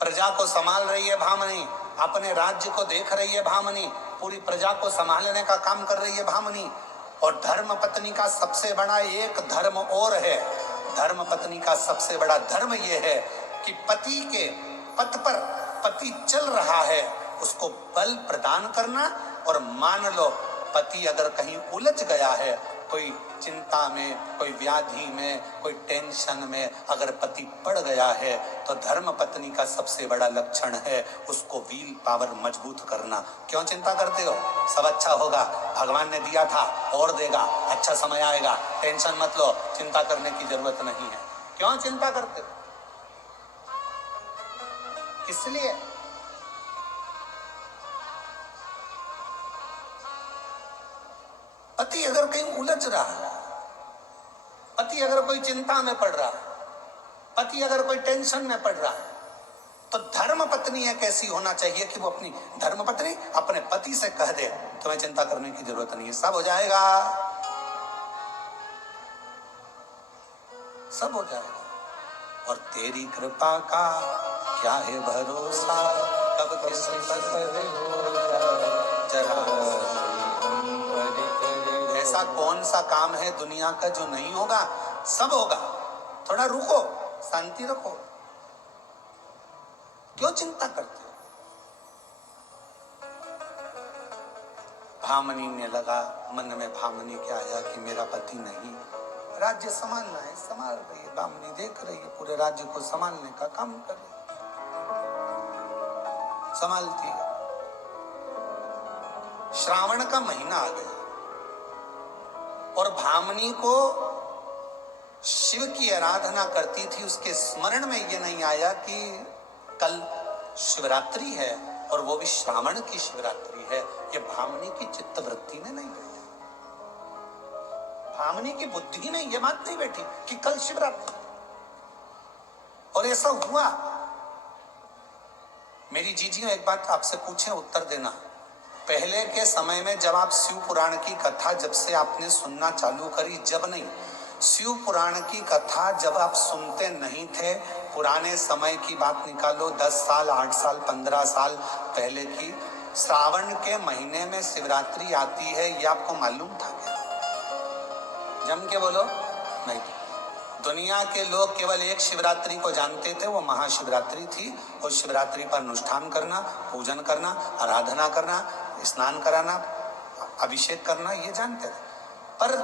प्रजा को संभाल रही है भामिनी, अपने राज्य को देख रही है भामिनी, पूरी प्रजा को संभालने का काम कर रही है भामिनी। और धर्म पत्नी का सबसे बड़ा एक धर्म और है। धर्म पत्नी का सबसे बड़ा धर्म यह है कि पति के पथ पर पति चल रहा है, उसको बल प्रदान करना। और मान लो पति अगर कहीं उलझ गया है, कोई चिंता में, कोई व्याधि में, कोई टेंशन में अगर पति पड़ गया है, तो धर्म पत्नी का सबसे बड़ा लक्षण है उसको व्हील पावर मजबूत करना। क्यों चिंता करते हो? सब अच्छा होगा, भगवान ने दिया था और देगा, अच्छा समय आएगा, टेंशन मत लो, चिंता करने की जरूरत नहीं है। क्यों चिंता करते हो? इसलिए पति अगर कहीं उलझ रहा है, पति अगर कोई चिंता में पड़ रहा है, पति अगर कोई टेंशन में पड़ रहा है, तो धर्म पत्नी है कैसी होना चाहिए कि वो अपनी धर्म पत्नी अपने पति से कह दे, तुम्हें चिंता करने की जरूरत नहीं है, सब हो जाएगा, सब हो जाएगा। और तेरी कृपा का क्या है भरोसा, कब किसी पर जरा ऐसा कौन सा काम है दुनिया का जो नहीं होगा? सब होगा। थोड़ा रुको, शांति रखो, क्यों चिंता करते हो? भामिनी ने लगा, मन में भामिनी क्या आया कि मेरा पति नहीं, राज्य संभालना है, संभाल रही है, भामिनी देख रही है, पूरे राज्य को संभालने का काम कर रही है, संभालती है। श्रावण का महीना आ गया और भामिनी को शिव की आराधना करती थी, उसके स्मरण में ये नहीं आया कि कल शिवरात्रि है और वो भी श्रावण की शिवरात्रि है। ये भामिनी की चित्तवृत्ति में नहीं बैठी, भामिनी की बुद्धि में ये बात नहीं बैठी कि कल शिवरात्रि। और ऐसा हुआ। मेरी जीजियों, एक बात आपसे पूछें, उत्तर देना। पहले के समय में जब आप शिव पुराण की कथा जब से आपने सुनना चालू करी, जब नहीं, शिव पुराण की कथा जब आप सुनते नहीं थे, पुराने समय की बात निकालो, 10 साल, 8 साल, 15 साल पहले की, श्रावण के महीने में शिवरात्रि आती है, ये आपको मालूम था क्या? जम के बोलो। नहीं। दुनिया के लोग केवल एक शिवरात्रि को जानते थे, वो महाशिवरात्रि थी। उस शिवरात्रि पर अनुष्ठान करना, पूजन करना, आराधना करना, स्नान कराना, अभिषेक करना, ये जानते थे। पर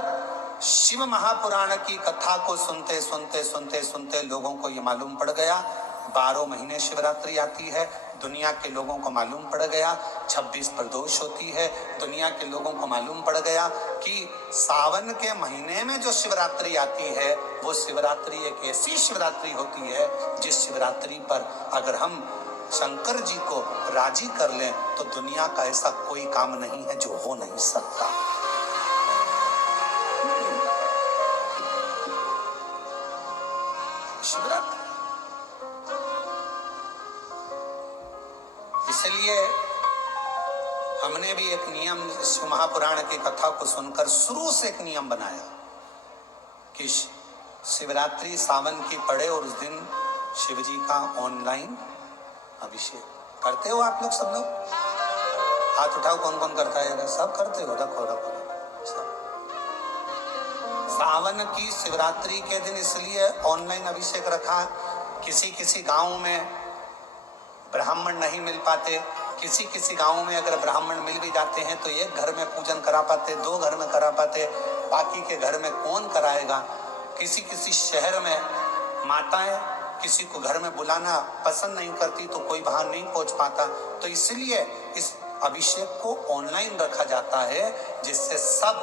शिव महापुराण की कथा को सुनते सुनते सुनते सुनते लोगों को ये मालूम पड़ गया 12 महीने शिवरात्रि आती है। दुनिया के लोगों को मालूम पड़ गया 26 प्रदोष होती है। दुनिया के लोगों को मालूम पड़ गया कि सावन के महीने में जो शिवरात्रि आती है, वो शिवरात्रि एक ऐसी शिवरात्रि होती है जिस शिवरात्रि पर अगर हम शंकर जी को राजी कर लें तो दुनिया का ऐसा कोई काम नहीं है जो हो नहीं सकता। शिवरात्रि, इसलिए हमने भी एक नियम शिव महापुराण की कथा को सुनकर शुरू से एक नियम बनाया कि शिवरात्रि सावन की पड़े और उस दिन शिव जी का ऑनलाइन अभिषेक करते हो। आप लोग सब लोग हाथ उठाओ, कौन कौन करता है? सब करते हो, रखो रखो सब। सावन की शिवरात्रि के दिन इसलिए ऑनलाइन अभिषेक रखा। किसी किसी गांव में ब्राह्मण नहीं मिल पाते, किसी किसी गांव में अगर ब्राह्मण मिल भी जाते हैं तो एक घर में पूजन करा पाते, 2 घर में करा पाते, बाकी के घर में कौन कराएगा। किसी किसी शहर में माताएं किसी को घर में बुलाना पसंद नहीं करती तो कोई वहां नहीं पहुंच पाता, तो इसलिए इस अभिषेक को ऑनलाइन रखा जाता है, जिससे सब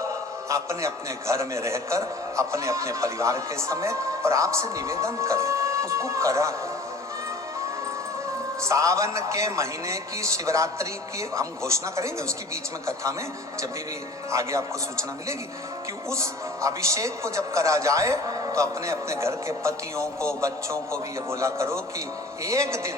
अपने अपने घर में रहकर अपने अपने परिवार के समेत और आपसे निवेदन करें, उसको करा। सावन के महीने की शिवरात्रि की हम घोषणा करेंगे, उसके बीच में कथा में जब भी आगे आपको सूचना मिलेगी कि उस अभिषेक को जब करा जाए तो अपने अपने घर के पतियों को, बच्चों को भी ये बोला करो कि एक दिन,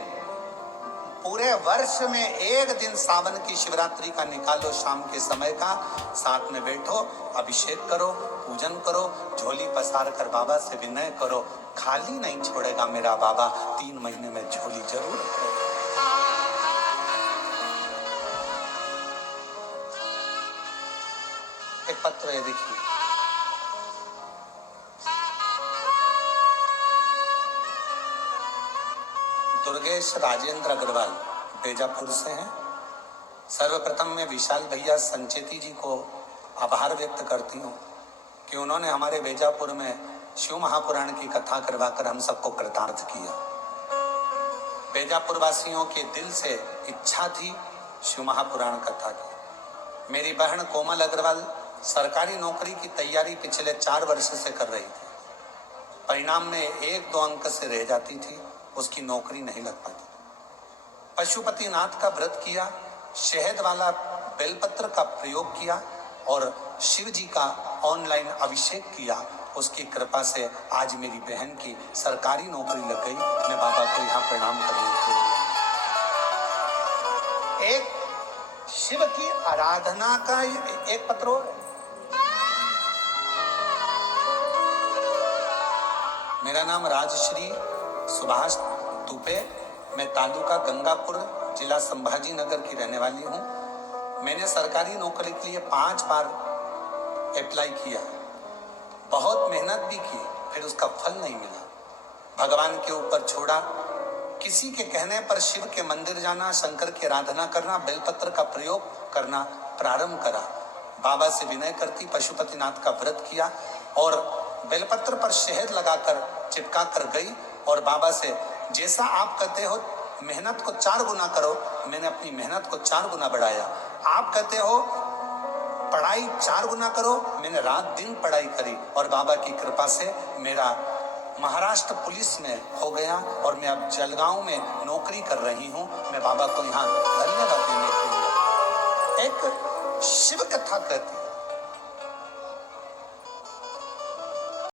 पूरे वर्ष में एक दिन सावन की शिवरात्रि का निकालो, शाम के समय का, साथ में बैठो, अभिषेक करो, पूजन करो, झोली पसार कर बाबा से विनय करो, खाली नहीं छोड़ेगा मेरा बाबा, 3 महीने में झोली जरूर रखेगा। एक पत्र है, देखिए, दुर्गेश राजेंद्र अग्रवाल बेजापुर से हैं। सर्वप्रथम मैं विशाल भैया संचेती जी को आभार व्यक्त करती हूँ कि उन्होंने हमारे बेजापुर में शिव महापुराण की कथा करवाकर हम सबको कृतार्थ किया। बेजापुर वासियों के दिल से इच्छा थी शिव महापुराण कथा की। मेरी बहन कोमल अग्रवाल सरकारी नौकरी की तैयारी पिछले 4 वर्ष से कर रही थी। परिणाम में 1-2 अंक से रह जाती थी, उसकी नौकरी नहीं लग पाती। पशुपतिनाथ का व्रत किया, शहद वाला बेलपत्र का प्रयोग किया और शिव जी का ऑनलाइन अभिषेक किया। उसकी कृपा से आज मेरी बहन की सरकारी नौकरी लग गई। मैं बाबा को यहाँ प्रणाम करने के लिए एक शिव की आराधना का एक पत्र हो। मेरा नाम राजश्री सुभाष तुपे, मैं तालुका गंगापुर, जिला संभाजी नगर की रहने वाली हूँ। मैंने सरकारी नौकरी के लिए 5 बार अप्लाई किया, बहुत मेहनत भी की, फिर उसका फल नहीं मिला। भगवान के ऊपर छोड़ा। किसी के कहने पर शिव के मंदिर जाना, शंकर की आराधना करना, बेलपत्र का प्रयोग करना प्रारंभ करा। बाबा से विनय करती पशुपतिनाथ का व्रत किया और बेलपत्र पर शहद लगाकर चिपका कर गई और बाबा से, जैसा आप कहते हो मेहनत को 4 गुना करो, मैंने अपनी मेहनत को 4 गुना बढ़ाया। आप कहते हो पढ़ाई 4 गुना करो, मैंने रात दिन पढ़ाई करी और बाबा की कृपा से मेरा महाराष्ट्र पुलिस में हो गया और मैं अब जलगांव में नौकरी कर रही हूँ। मैं बाबा को यहाँ धन्यवाद देने के लिए एक शिव कथा कहती है।